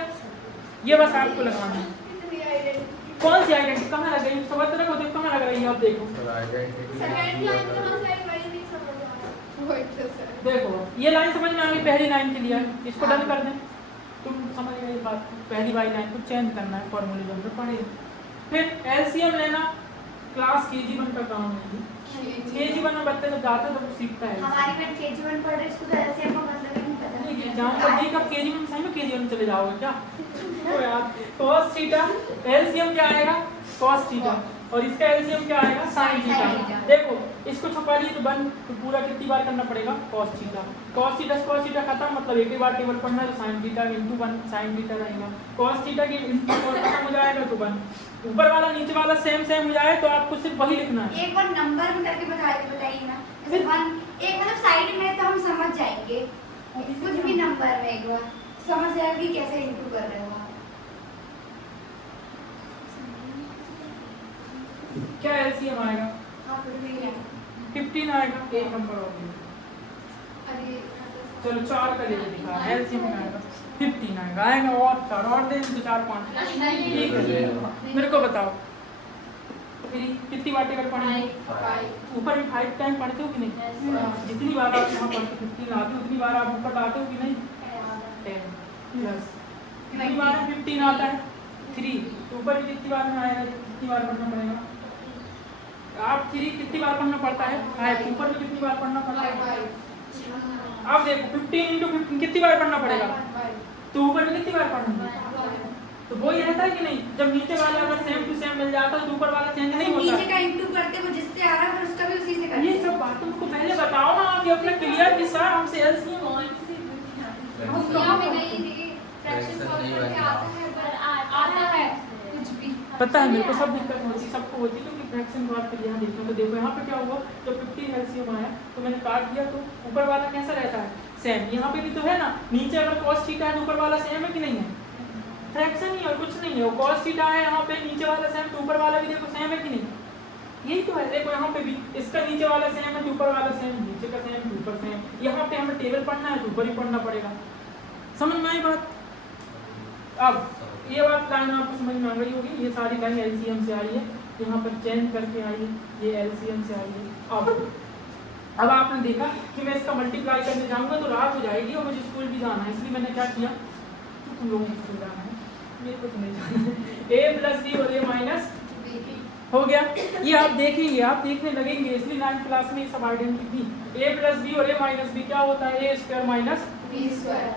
ये बस आपको लगाना है। इतनी आइडेंटिटी। कौन सी आइडेंटिटी कहाँ लग गई? सब तरह को देखो कहाँ लग रही है, आप देखो। सेकंड लाइन कहाँ से आई वही नहीं समझ आ रहा। वही तो सर। देखो ये लाइन समझ में आ गई, पहली लाइन के लिए है, इसको डन कर दें। तुम समझ गए बात, पहली वाली लाइन को चेंज करना है, फॉर्मूले जो हमने पढ़े। फिर एलसीएम लेना, क्लास केजी 1 का काम है। केजी 1 में बच्चा जब जाता है तो वो सीखता है। हमारी मैम केजी 1 पढ़ रही, इसको तो एलसीएम का मतलब ही नहीं पता। नहीं एग्जाम पर दी कब केजी 1 सही में केजी 1 में चले जाओगे क्या? तो यार cos थीटा एलसीएम क्या आएगा? cos थीटा, और इसका एलसीएम क्या आएगा? sin theta. देखो इसको छुपा लिए तो बन तो पूरा कितनी बार करना पड़ेगा? cos theta. cos थीटा खत्म, मतलब एक ही बार टेबल पढ़ना है तो sin theta into 1 sin theta रहेगा। cos थीटा की into खत्म हो जाएगा तो 1, ऊपर वाला नीचे वाला सेम हो जाए तो आपको सिर्फ वही लिखना है। एक बार नंबर में करके बताइए ना, जैसे 1 एक मतलब साइड में तो हम समझ जाएंगे, कुछ भी नंबर में एक बार समझ जाएगा कि कैसे इंटू कर रहे हो आप। क्या एलसीएम आएगा? हाँ, फिर भी है। 15 आएगा, एक नंबर हो गया। अरे चलो 4 का लेके दिखा, एलसीएम आएगा 15 आएगा और 4 और दे तो 4 5 ठीक है। मेरे को बताओ फिर कितनी बार टेबल पढ़ेंगे? ऊपर भी 5 टाइम पढ़ते हो कि नहीं? जितनी बार आप यहाँ पढ़ते 15 आते हो उतनी बार आप ऊपर लाते हो कि नहीं? 10 प्लस कितनी बार 15 आता है 3, तो ऊपर भी कितनी बार में आएगा? कितनी बार पढ़ना पड़ेगा? आप 3 कितनी बार पढ़ना पड़ता है? 5, ऊपर भी कितनी बार पढ़ना पड़ता है? अब देखो 15 into 15 कितनी बार पढ़ना पड़ेगा? तो ऊपर में कितनी बार पढ़ना है? तो वही रहता है कि नहीं? जब नीचे वाला अगर सेम टू सेम मिल जाता है तो ऊपर वाला चेंज नहीं होता। नीचे का इंटू करते हो जिससे आ रहा है फिर उसका भी उसी से करते ये सब बातों को पहले बताओ ना आप, ये अपने क्लियर कि सर हमसे एलसीएम यहाँ पे नहीं दिए फ्रैक्शन सॉल्व करके आता है, पर आता है कुछ भी। पता है मेरे को, सब दिक्कत होती सबको होती है क्योंकि फ्रैक्शन बात के लिए यहाँ देखना। तो देखो यहाँ पे क्या हुआ, जब 15 एलसीएम आया तो मैंने काट दिया तो ऊपर वाला कैसा रहता है? सेम। यहाँ पे भी तो है ना, नीचे अगर cos थीटा है तो ऊपर वाला सेम है कि नहीं है? फ्रैक्शन ही और कुछ नहीं है। cos थीटा है यहाँ पे, नीचे वाला सेम तो ऊपर वाला भी देखो सेम है कि नहीं? यही तो है। देखो यहाँ पे भी इसका नीचे वाला सेम है तो ऊपर वाला सेम, नीचे का सेम तो ऊपर सेम। यहाँ पे हमें टेबल पढ़ना है तो ऊपर ही पढ़ना पड़ेगा। समझ में आई बात? अब ये बात लाइन आपको समझ में आ गई होगी। ये सारी लाइन एलसीएम से आई है, यहाँ पर चेंज करके आई है, ये एलसीएम से आई है। अब आपने देखा कि मैं इसका मल्टीप्लाई करने जाऊंगा तो रात हो जाएगी और मुझे स्कूल भी जाना है, इसलिए मैंने क्या किया, तो तुम लोगों को स्कूल जाना है, मेरे को तो नहीं जाना है। ए प्लस बी और ए माइनस हो गया। ये आप देखेंगे, आप देखने लगेंगे, इसलिए 9th क्लास में सब आइडेंटिटी थी। ए प्लस बी और ए माइनस बी क्या होता है? A square minus B square.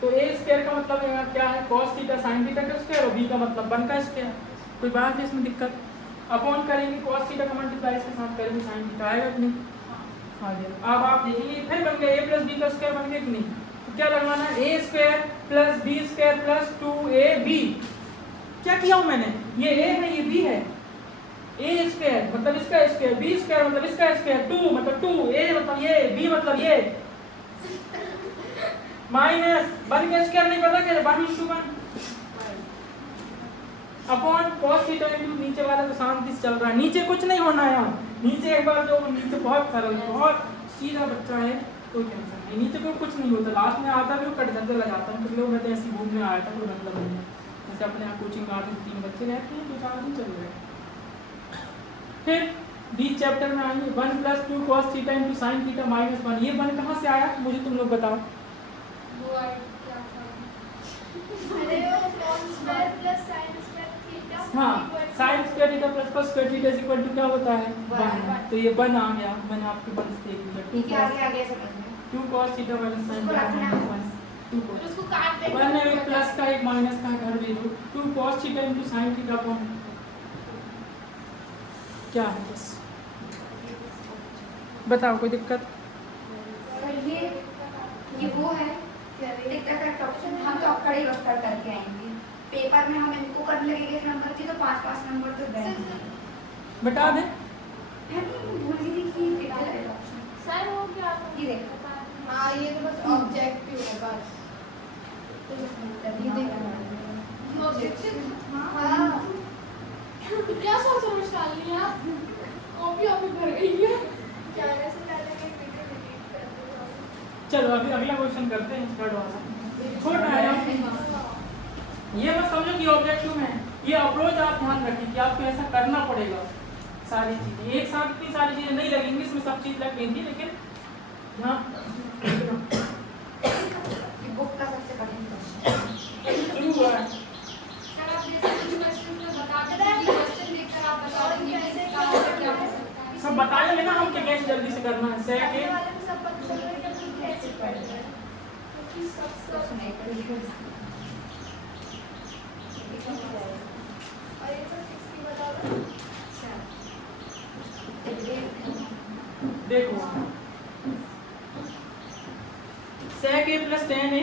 तो ए स्क्वायर का मतलब क्या है? cos थीटा sin थीटा का स्क्वायर, और बी का मतलब 1 का स्क्वायर। कोई बात है इसमें दिक्कत? अपॉन करेंगे cos थीटा का मल्टीप्लाई इसके साथ करेंगे sin थीटा, आएगा कि नहीं? आ गया। अब आप देखेंगे फिर बन गया, ए प्लस बी का स्क्वायर बन गया कि नहीं? तो क्या लगवाना है? A square plus B square plus 2ab। क्या किया हूँ मैंने? ये ए है, ये बी है। ए स्क्वायर मतलब इसका स्क्वायर, बी स्क्वायर मतलब इसका स्क्वायर, 2 मतलब 2, ए मतलब ये, बी मतलब ये, माइनस 1 का स्क्वायर नहीं पता क्या? 1/1 अपॉन cos थीटा इनटू नीचे वाला तो शांति से चल रहा है, नीचे कुछ नहीं होना है यार। नीचे एक बार जो नीचे बहुत सरल, बहुत सीधा बच्चा है, कोई टेंशन नहीं, नीचे को कुछ नहीं होता। लास्ट में आता भी वो कट जाता जाता है। कुछ लोग मैं तो ऐसी घूमने आया था, कोई मतलब नहीं है। जैसे अपने यहाँ कोचिंग आते 3 बच्चे रहते हैं, 2-4 दिन चल रहे हैं। फिर बीच चैप्टर में आएंगे 1 + 2 cos theta into sin theta minus 1। ये 1 कहाँ से आया मुझे तुम लोग बताओ? वो क्या था? अरे वो cos square plus sin square theta. हाँ, sin square theta plus cos square theta is equal to क्या होता है? 1। तो ये 1 आ गया, मैंने आपके 1 देख लिया। ठीक है, आगे आगे समझ में। 2 cos थीटा माइनस sin उसको रखना है। 2 फिर उसको काट देंगे। 1 है, एक प्लस का एक माइनस का घर दे दो। 2 cos theta into sin theta upon क्या है? बस बताओ, कोई दिक्कत? सर ये वो है दिक्कत ऑप्शन, हम तो अब कड़े वक्त करके आएंगे। पेपर में हम इनको करने लगेंगे नंबर की तो 5-5 नंबर तो देंगे। बता दें भूल गई थी कि ट्रिपल एडॉप्शन सर वो क्या ये देखो हाँ ये तो बस ऑब्जेक्टिव है बस ये देखो ऑब्जेक्टिव हाँ क्या सोच रहे हो स्टाइल आप कॉपी ऑपी भर गई है जाने से पहले एक वीडियो डिलीट कर दो चलो अभी अगला क्वेश्चन करते हैं थर्ड वाला। छोटा है आप ये मत समझो कि ऑब्जेक्टिव में ये अप्रोच आप ध्यान रखें कि आपको ऐसा करना पड़ेगा। सारी चीजें एक साथ इतनी सारी चीजें नहीं लगेंगी, इसमें सब चीज लग गई थी लेकिन यहाँ बुक का सबसे कठिन क्वेश्चन शुरू हुआ है। सर आप जैसे कुछ क्वेश्चन में बता दे रहे हैं क्वेश्चन देखकर आप बता देंगे कि इसका आंसर क्या हो सकता है। सब बताएंगे ना हम कैसे जल्दी से करना है। सेक आने है वाले में सब पता चल रहा है कि हम कैसे पढ़ रहे हैं क्योंकि सब नहीं करेंगे और ये सब किसकी बता देखो सेक ए प्लस 10 है,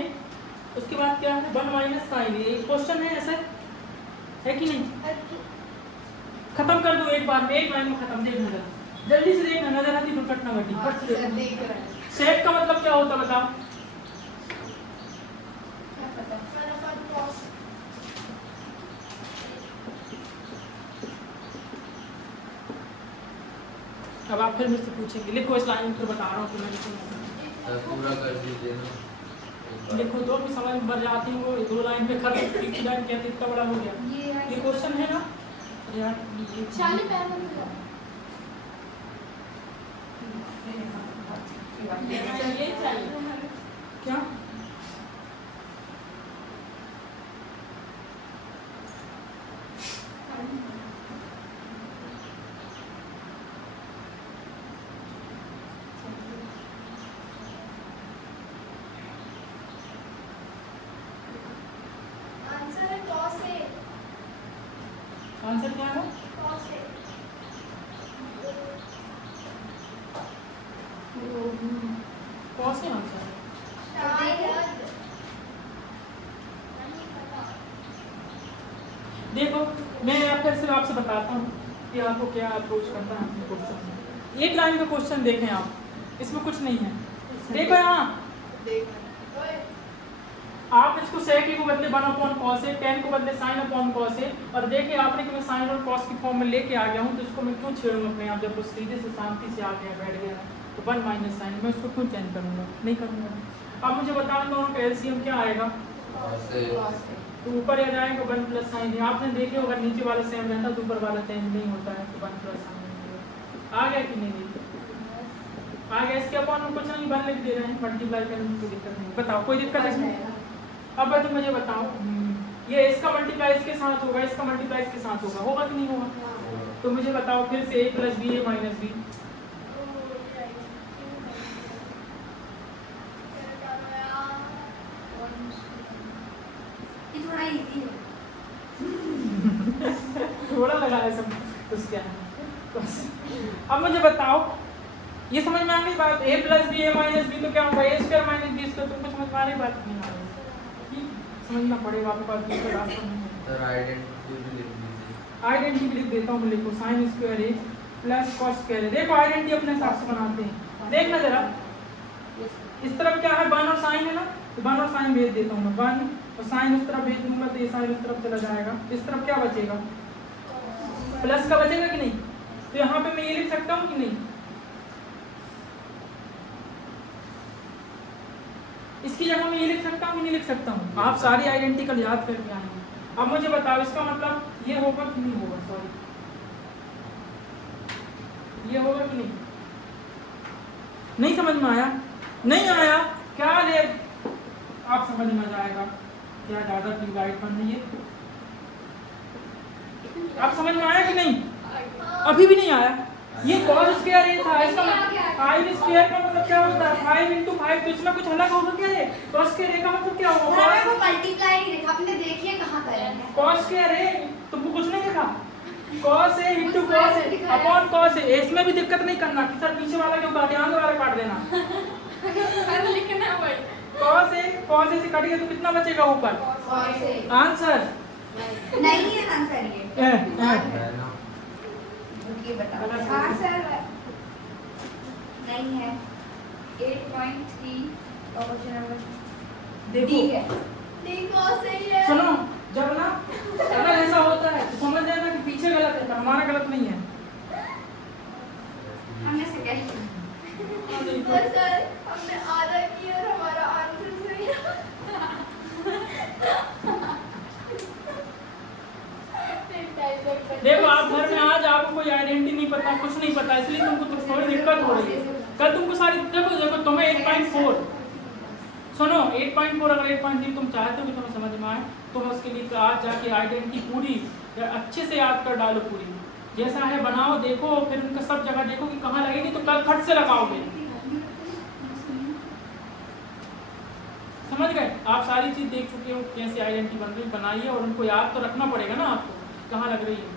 उसके बाद क्या है 1 माइनस साइन ए। क्वेश्चन है ऐसा है कि नहीं? खत्म कर दो एक बार में, एक लाइन में खत्म। देखना जरा जल्दी से देखना, नजर आती दुर्घटना घटी। फट से देखो। देख रहे हैं सेक का मतलब क्या होता है बताओ? क्या पता मैंने पर क्रॉस अब आप फिर मुझसे पूछेंगे, लिखो इस लाइन में, फिर बता रहा हूँ तुम्हें लिखो। पूरा कर दीजिए ना एक बार। लिखो तो भी समझ में बढ़ जाती हूँ। वो 2 लाइन में खत्म, 1 लाइन कहते इतना बड़ा हो गया। ये क्वेश्चन है ना यार, ये शाली पैर में मिला ये चाहिए क्या? आंसर है cos A आंसर क्या है? cos A कौन से आंसर है? शायद नहीं पता देखो मैं फिर से आपसे बताता हूँ कि आपको क्या अप्रोच करना है अपने क्वेश्चन में। एक लाइन का क्वेश्चन देखें आप, इसमें कुछ नहीं है। देखो यहाँ ओए आप इसको sec a को बदले 1 अपॉन cos a, 10 को बदले sin अपॉन cos a, और देखिए आपने कि मैं sin और cos की फॉर्म में लेके आ गया हूँ, तो इसको मैं क्यों छेड़ूंगा अपने आप? जब वो सीधे से शांति से आ गया बैठ गया है तो 1 माइनस साइन, मैं उसको क्यों चेंज करूँगा? नहीं करूँगा। अब मुझे बताना दोनों का एलसीएम क्या आएगा? ऐसे तो ऊपर आ जाएगा 1 प्लस साइन। आपने देखे होगा नीचे वाला सेम रहता है तो ऊपर वाला चेंज नहीं होता है, तो 1 प्लस साइन आ गया कि नहीं? आ गया। इसके अपॉन में कुछ नहीं, 1 लिख दे रहे हैं, मल्टीप्लाई करने में कोई दिक्कत नहीं। बताओ कोई दिक्कत है? अब तुम मुझे बताओ, ये इसका मल्टीप्लाई इसके साथ होगा, इसका मल्टीप्लाई इसके साथ होगा कि नहीं होगा? तो मुझे बताओ फिर से a plus B A minus B. ये थोड़ा इजी है थोड़ा लगा है सब कुछ क्या है। अब मुझे बताओ, ये समझ में आ गई बात? a plus B A minus B तो क्या होगा? a square minus B square. तुमको समझ में आ रही बात? नहीं आ रही? समझना पड़ेगा आपके पास दूसरा रास्ता नहीं है। सर आइडेंटिटी भी लिख दीजिए। आइडेंटिटी लिख देता हूँ, लिखो sine square A plus cos square ए। देखो आइडेंटिटी अपने हिसाब से बनाते हैं, देखना जरा। इस तरफ क्या है? 1 और साइन है ना, तो 1 और साइन भेज देता हूँ मैं। 1 और साइन उस तरफ भेज दूंगा तो ये साइन उस तरफ चला जाएगा। इस तरफ क्या बचेगा? प्लस का बचेगा कि नहीं? तो यहाँ पे मैं ये लिख सकता हूँ कि नहीं? इसकी जगह मैं ये लिख सकता हूँ कि नहीं लिख सकता हूँ? आप सारी आइडेंटिकल याद करके आएंगे। अब मुझे बताओ इसका मतलब ये होगा कि नहीं होगा? सॉरी, ये होगा कि नहीं? नहीं समझ में आया? नहीं आया क्या? ले आप समझ में आ जाएगा क्या ज्यादा डिवाइड करना है। आप समझ में आया कि नहीं? अभी भी नहीं आया? ये cos स्क्वायर ए था, इसका फाइव स्क्वायर का मतलब क्या होता है? 5 into 5, तो इसमें कुछ अलग होगा क्या? ये cos स्क्वायर ए का मतलब क्या होगा? हमें वो मल्टीप्लाई नहीं देखा, आपने देखिए कहाँ करें है cos स्क्वायर ए, तुमको कुछ नहीं देखा? cos a into cos a upon cos a। इसमें भी दिक्कत नहीं करना कि सर पीछे वाला क्यों काट, आगे वाला काट देना। लिखना भाई cos a से कट गया तो कितना बचेगा ऊपर? आंसर नहीं है आंसर ये है ना? रुकिए बताओ। गलत हाँ है। सर नहीं है 8.3 ऑप्शन नंबर देखो डी है। डी कॉस सही है। सुनो, जब ना अगर ऐसा होता है तो समझ जाना कि पीछे गलत है, हमारा गलत नहीं है। हमने से कह पर सर हमने आधा किया और हमारा आंसर सही है। देखो आप घर में आज आपको कोई आइडेंटिटी नहीं पता, कुछ नहीं पता, इसलिए तुमको तो थोड़ी दिक्कत हो रही है। कल तुमको सारी देखो तुम्हें 8.4 सुनो 8.4 अगर 8.3 तुम चाहते हो कि तुम्हें समझ में आए तो उसके लिए आज जाके आइडेंटिटी पूरी अच्छे से याद कर डालो, पूरी जैसा है बनाओ, देखो फिर उनका सब जगह देखो कि कहाँ लगेगी, तो कल फट से लगाओगे। समझ गए? आप सारी चीज देख चुके हो कैसे आइडेंटिटी बन रही बनाइए, और उनको याद तो रखना पड़ेगा ना आपको कहाँ लग रही है।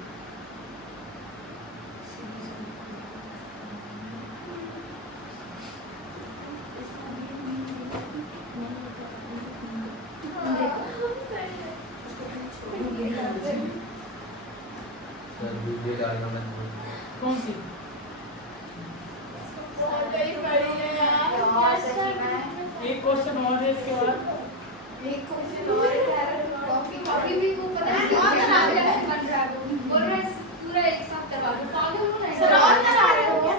सर वीडियो डालना मत भूलिए। कौन सी? बहुत ही बड़ी है यार। और सही है। एक क्वेश्चन और है इसके बाद। एक क्वेश्चन और है। कॉफी भी वो पता है और करा रहे हैं। बन रहा है, बोल रहा है पूरा एक साथ करवा दो। पागल हो सर और करा रहे हो क्या?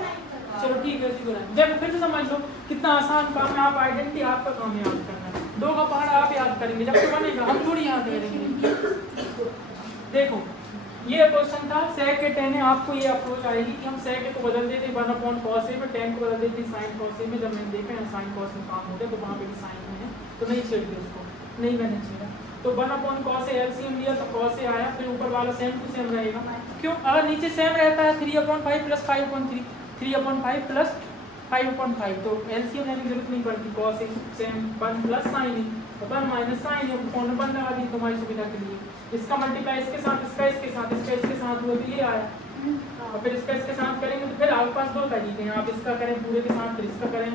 चलो ठीक है, इसी को देखो फिर से समझ लो कितना आसान काम है। आप आइडेंटिटी आपका काम है याद करना है, दो का पहाड़ आप याद करेंगे जब तो बनेगा, हम थोड़ी याद करेंगे। देखो ये क्वेश्चन था sec के tan है, आपको ये अप्रोच आएगी कि हम sec को बदल देते 1/cos a में, tan को बदल देते sin cos a में। जब मैंने देखा है sin cos में काम होता है तो वहाँ पे भी sin में है, तो नहीं छेड़ते उसको, नहीं मैंने छेड़ा। तो 1/cos a LCM लिया तो cos a आया, फिर ऊपर वाला सेम टू सेम रहेगा। क्यों? अगर नीचे सेम रहता है 3/5 प्लस 5/3, 3/5 प्लस 5/5, तो LCM लेने की जरूरत नहीं पड़ती। cos a same 1 plus sin a, 1 minus sin a, कौन 1 लगा दी तुम्हारी सुविधा के लिए। इसका मल्टीप्लाई इसके साथ, इसका इसके साथ, इसका इसके साथ हुआ तो ये आया, और फिर इसका इसके साथ करेंगे तो फिर आपके पास दो तरीके हैं, आप इसका करें पूरे के साथ, फिर इसका करें,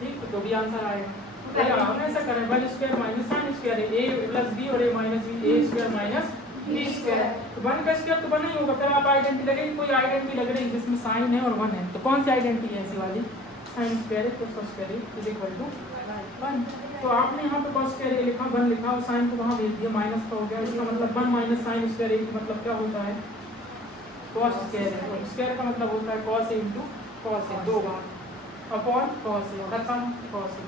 ठीक, तो भी आंसर आएगा। फिर हम ऐसा करें 1 square minus sin square a plus b और a minus b, a square minus b square, तो 1 का स्क्वायर तो बना ही होगा। फिर आप आइडेंटिटी लगेगी, कोई आइडेंटिटी लग रही है जिसमें sin है और 1 है, तो कौन सी आइडेंटिटी है ऐसी वाली? sin square plus cos square is equal to 1। तो आपने यहाँ पे cos स्क्वायर a लिखा, 1 लिखा, और sin को वहाँ भेज दिया, माइनस का हो गया। इसका मतलब 1 माइनस sin स्क्वायर a मतलब क्या होता है? cos स्क्वायर है, और स्क्वायर का मतलब होता है cos a into cos a, 2 bar upon cos a, खत्म cos a।